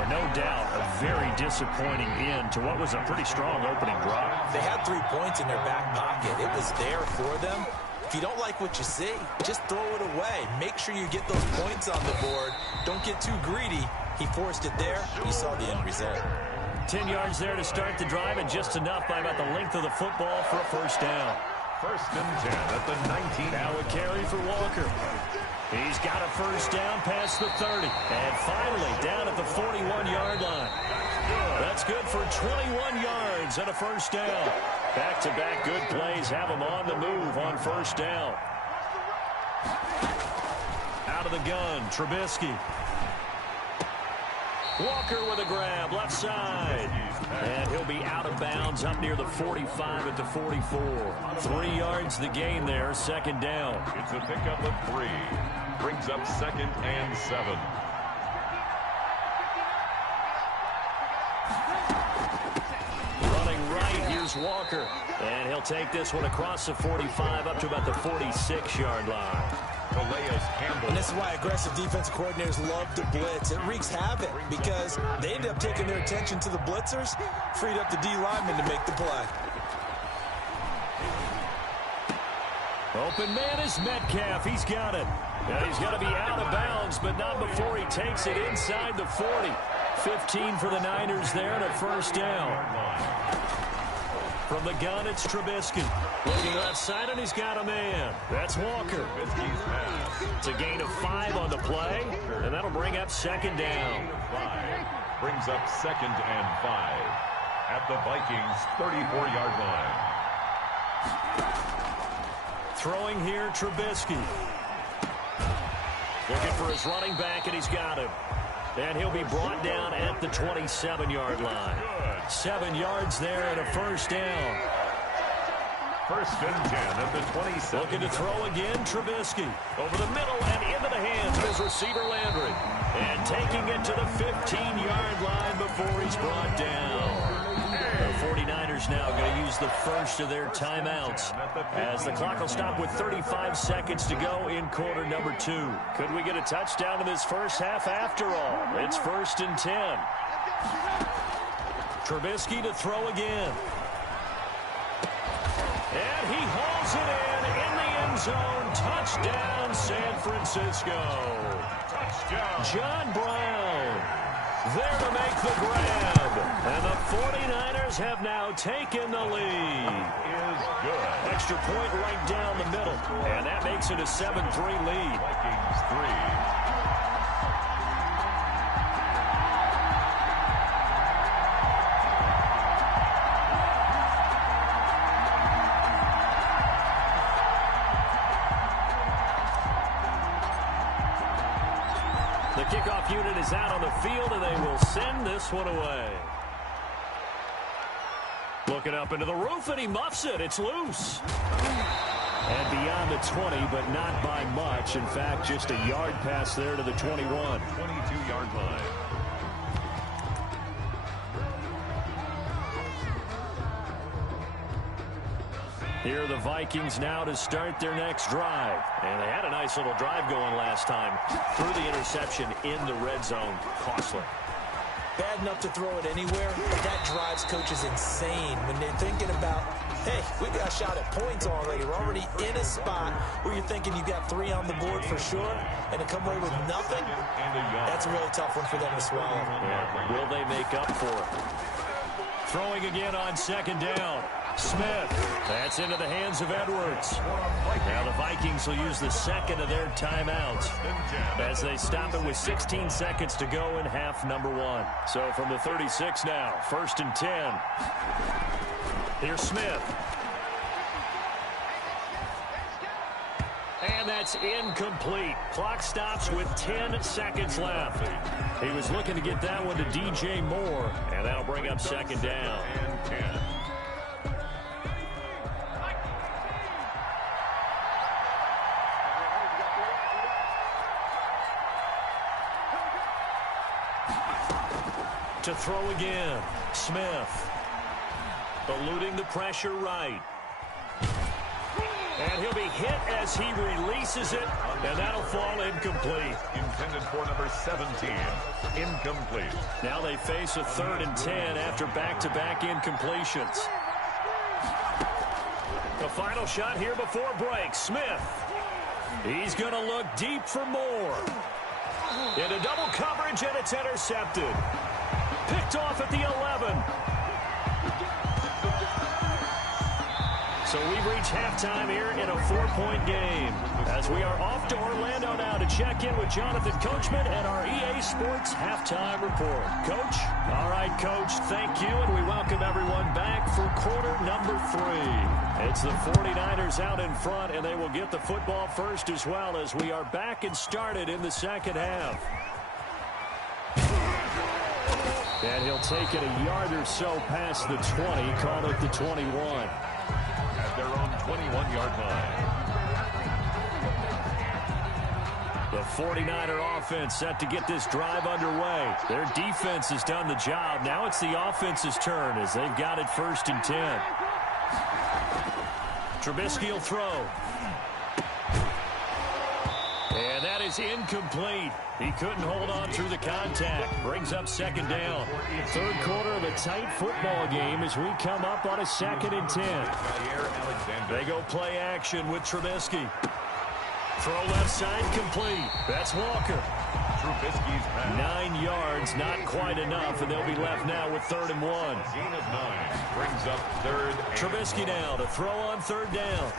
And no doubt, a very disappointing end to what was a pretty strong opening drive. They had 3 points in their back pocket. It was there for them. If you don't like what you see, just throw it away. Make sure you get those points on the board. Don't get too greedy. He forced it there. You saw the end result. 10 yards there to start the drive, and just enough by about the length of the football for a first down. First and 10 at the 19. Now a carry for Walker. He's got a first down past the 30. And finally down at the 41-yard line. That's good for 21 yards and a first down. Back-to-back good plays have him on the move on first down. Out of the gun, Trubisky. Walker with a grab, left side. And he'll be out of bounds up near the 45 at the 44. 3 yards the gain there, second down. It's a pickup of 3. Brings up 2nd and 7. Running right, here's Walker. And he'll take this one across the 45 up to about the 46-yard line. And this is why aggressive defensive coordinators love to blitz. It wreaks havoc because they end up taking their attention to the blitzers, freed up the D lineman to make the play. Open man is Metcalf. He's got it. Now he's going to be out of bounds, but not before he takes it inside the 40. 15 for the Niners there and a first down. From the gun, it's Trubisky. Looking left side, and he's got a man. That's Walker. It's a gain of 5 on the play, and that'll bring up second down. Brings up 2nd and 5 at the Vikings' 34-yard line. Throwing here, Trubisky. Looking for his running back, and he's got him. And he'll be brought down at the 27-yard line. 7 yards there and a first down. First and 10 at the 27. Looking to throw again, Trubisky. Over the middle and into the hands of his receiver, Landry. And taking it to the 15-yard line before he's brought down. The 49ers now going to use the first of their timeouts as the clock will stop with 35 seconds to go in quarter number 2. Could we get a touchdown in this first half after all? It's first and 10. Trubisky to throw again. And he hauls it in the end zone. Touchdown, San Francisco. Touchdown. John Brown there to make the grab. And the 49ers have now taken the lead. Is good. Extra point right down the middle. And that makes it a 7-3 lead. Vikings 3. The kickoff unit is out on the field, and they will send this one away. Looking up into the roof, and he muffs it. It's loose. And beyond the 20, but not by much. In fact, just a yard pass there to the 21. 22-yard line. Here are the Vikings now to start their next drive. And they had a nice little drive going last time. Threw the interception in the red zone. Costly. bad enough to throw it anywhere, but that drives coaches insane when they're thinking about, hey, we got a shot at points already. We're already in a spot where you're thinking you got 3 on the board for sure, and to come away with nothing, that's a really tough one for them to swallow. Yeah. Will they make up for it? Throwing again on second down. Smith. That's into the hands of Edwards. Now the Vikings will use the second of their timeouts as they stop it with 16 seconds to go in half number 1. So from the 36 now, 1st and 10. Here's Smith. And that's incomplete. Clock stops with 10 seconds left. He was looking to get that one to DJ Moore, and that'll bring up second down. And 10. To throw again, Smith. Eluding the pressure right. And he'll be hit as he releases it, and that'll fall incomplete. Intended for number 17. Incomplete. Now they face a 3rd and 10 after back-to-back incompletions. The final shot here before break. Smith. He's going to look deep for more. Into double coverage, and it's intercepted. Picked off at the 11. So we've reached halftime here in a 4-point game as we are off to Orlando now to check in with Jonathan Coachman and our EA Sports halftime report. Coach? All right, Coach, thank you, and we welcome everyone back for quarter number 3. It's the 49ers out in front, and they will get the football first as well as we are back and started in the second half. And he'll take it a yard or so past the 20, call it the 21. At their own 21-yard line. The 49er offense set to get this drive underway. Their defense has done the job. Now it's the offense's turn as they've got it 1st and 10. Trubisky will throw. And that is incomplete. He couldn't hold on through the contact. Brings up second down. 3rd quarter of a tight football game as we come up on a 2nd and 10. They go play action with Trubisky. Throw left side complete. That's Walker. Trubisky's pass. 9 yards, not quite enough, and they'll be left now with 3rd and 1. Gain of 9 brings up 3rd. Trubisky now to throw on 3rd down.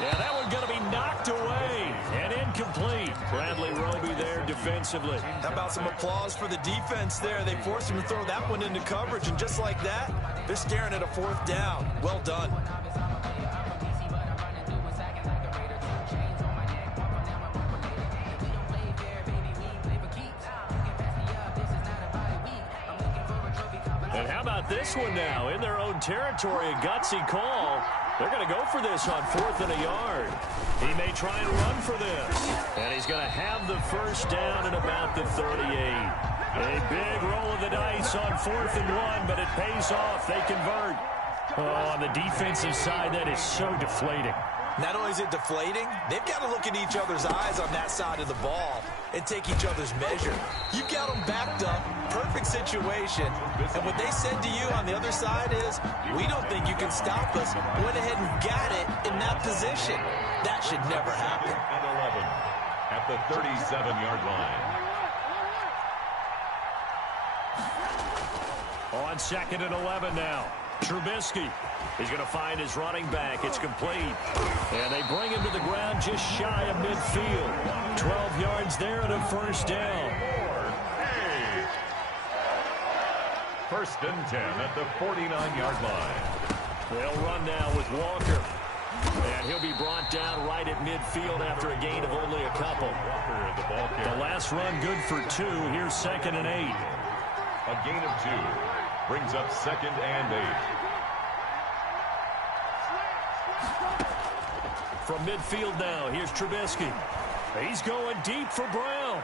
Yeah, that one's going to be knocked away and incomplete. Bradley Roby there defensively. How about some applause for the defense there? They forced him to throw that one into coverage, and just like that, they're staring at a 4th down. Well done. And how about this one now? In their own territory, a gutsy call. They're going to go for this on 4th and a yard. He may try and run for this. And he's going to have the 1st down at about the 38. A big roll of the dice on 4th and 1, but it pays off. They convert. Oh, on the defensive side, that is so deflating. Not only is it deflating, they've got to look in each other's eyes on that side of the ball and take each other's measure. You've got them backed up, perfect situation, and what they said to you on the other side is, we don't think you can stop us. Went ahead and got it in that position. That should never happen. And 11 at the 37-yard line. On 2nd and 11 now. Trubisky. He's going to find his running back. It's complete. And they bring him to the ground just shy of midfield. 12 yards there and a 1st down. 1st and 10 at the 49-yard line. They'll run now with Walker. And he'll be brought down right at midfield after a gain of only a couple. The last run good for 2. Here's 2nd and 8. A gain of 2 brings up 2nd and 8. From midfield now, here's Trubisky. He's going deep for Brown.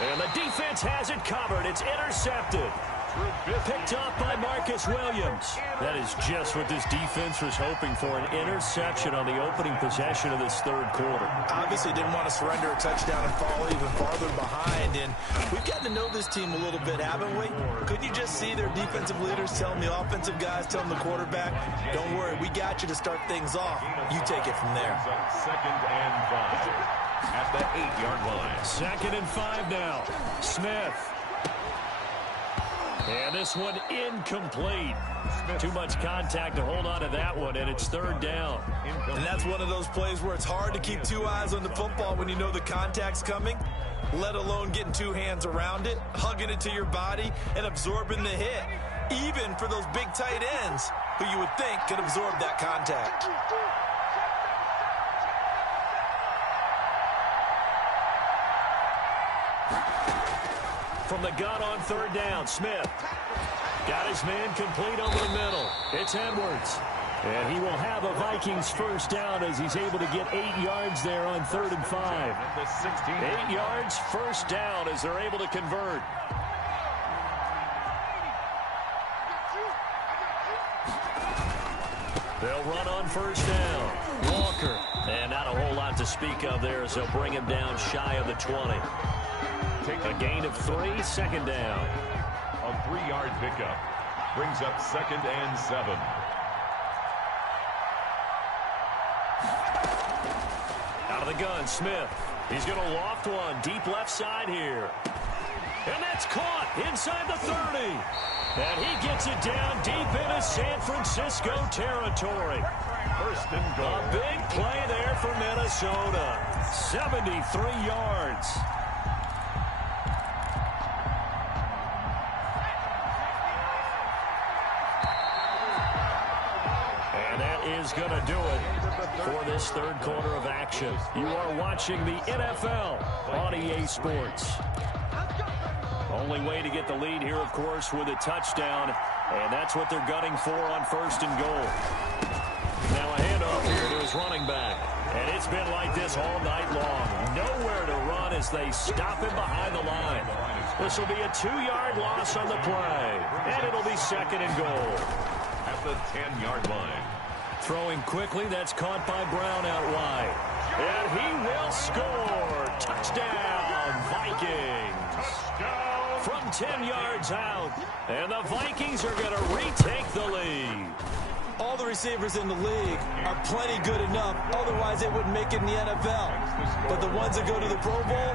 And the defense has it covered. It's intercepted. Picked up by Marcus Williams. That is just what this defense was hoping for, an interception on the opening possession of this third quarter. Obviously didn't want to surrender a touchdown and fall even farther behind. And we've gotten to know this team a little bit, haven't we? Couldn't you just see their defensive leaders telling the offensive guys, telling the quarterback, don't worry, we got you to start things off. You take it from there. Second and 5 at the 8-yard line. 2nd and 5 now. Smith. And this one incomplete. Too much contact to hold on to that one, and it's 3rd down. And that's one of those plays where it's hard to keep 2 eyes on the football when you know the contact's coming, let alone getting 2 hands around it, hugging it to your body, and absorbing the hit, even for those big tight ends who you would think could absorb that contact. From the gun on 3rd down, Smith got his man complete over the middle. It's Edwards. And he will have a Vikings first down as he's able to get 8 yards there on 3rd and 5. 8 yards, first down as they're able to convert. They'll run on first down. Walker. And not a whole lot to speak of there as they'll bring him down shy of the 20. A gain of 3, 2nd down. A 3-yard pickup brings up 2nd and 7. Out of the gun, Smith. He's going to loft one deep left side here. And that's caught inside the 30. And he gets it down deep into San Francisco territory. First and goal. A big play there for Minnesota. 73 yards. Is going to do it for this third quarter of action. You are watching the NFL on EA Sports. Only way to get the lead here, of course, with a touchdown, and that's what they're gunning for on 1st and goal. Now a handoff here to his running back, and it's been like this all night long. Nowhere to run as they stop him behind the line. This will be a 2-yard loss on the play, and it'll be 2nd and goal. At the 10-yard line. Throwing quickly, that's caught by Brown out wide. And he will score. Touchdown, Vikings. Touchdown. From 10 yards out. And the Vikings are going to retake the lead. All the receivers in the league are plenty good enough. Otherwise, they wouldn't make it in the NFL. But the ones that go to the Pro Bowl,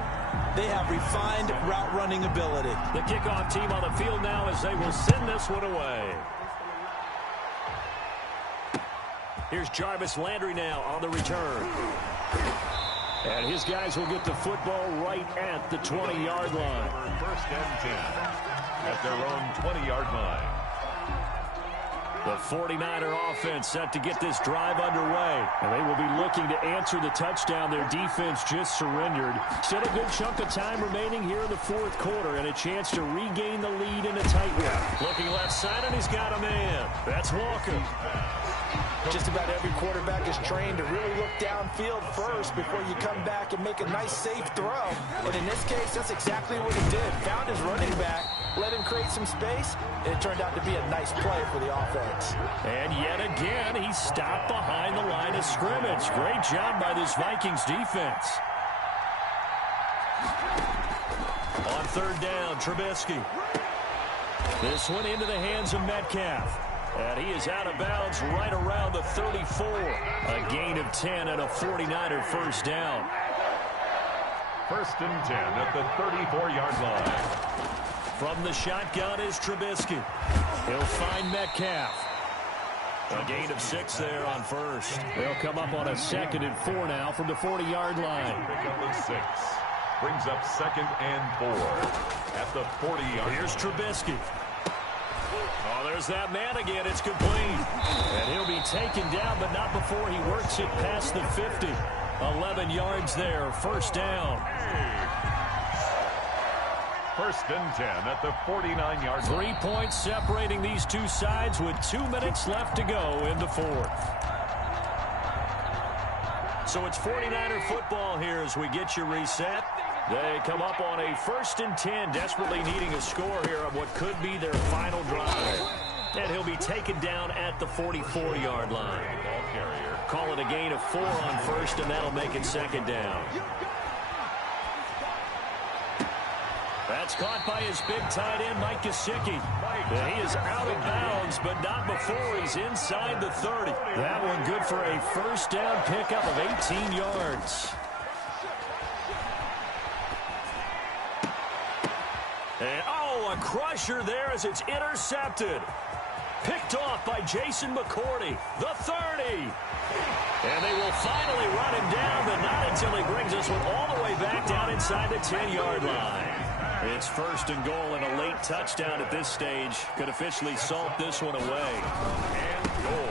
they have refined route running ability. The kickoff team on the field now as they will send this one away. Here's Jarvis Landry now on the return. And his guys will get the football right at the 20-yard line. First and 10 at their own 20-yard line. The 49er offense set to get this drive underway. And they will be looking to answer the touchdown their defense just surrendered. Still a good chunk of time remaining here in the 4th quarter and a chance to regain the lead in a tight one. Looking left side, and he's got a man. That's Walker. Just about every quarterback is trained to really look downfield first before you come back and make a nice, safe throw. And in this case, that's exactly what he did. Found his running back, let him create some space, and it turned out to be a nice play for the offense. And yet again, he stopped behind the line of scrimmage. Great job by this Vikings defense. On 3rd down, Trubisky. This one into the hands of Metcalf. And he is out of bounds right around the 34. A gain of 10 and a 49er first down. First and 10 at the 34-yard line. From the shotgun is Trubisky. He'll find Metcalf. A gain of 6 there on 1st. They'll come up on a 2nd and 4 now from the 40-yard line. Pickup of 6. Brings up 2nd and 4 at the 40-yard line. Here's Trubisky. Oh, there's that man again. It's complete. And he'll be taken down, but not before he works it past the 50. 11 yards there. First down. First and 10 at the 49-yard line. 3 points separating these two sides with 2 minutes left to go in the 4th. So it's 49er football here as we get you reset. They come up on a 1st and 10, desperately needing a score here on what could be their final drive. And he'll be taken down at the 44-yard line. Ball carrier. Call it a gain of 4 on 1st, and that'll make it 2nd down. That's caught by his big tight end, Mike Gesicki. He is out of bounds, but not before he's inside the 30. That one good for a 1st down pickup of 18 yards. And, oh, a crusher there as it's intercepted. Picked off by Jason McCourty, the 30. And they will finally run him down, but not until he brings us one all the way back down inside the 10-yard line. It's 1st and goal, and a late touchdown at this stage could officially salt this one away.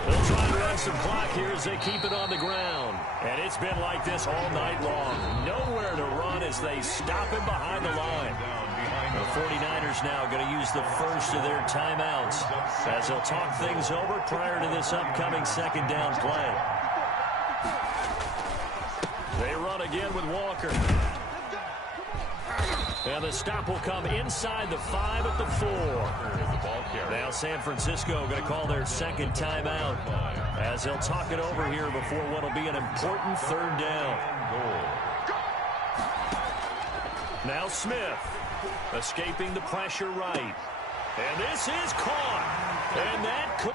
They'll try and run some clock here as they keep it on the ground. And it's been like this all night long. Nowhere to run as they stop him behind the line. The 49ers now going to use the first of their timeouts as they'll talk things over prior to this upcoming 2nd down play. They run again with Walker. And the stop will come inside the 5 at the 4. Now San Francisco going to call their 2nd timeout as they'll talk it over here before what will be an important 3rd down. Now Smith escaping the pressure right. And this is caught. And that could...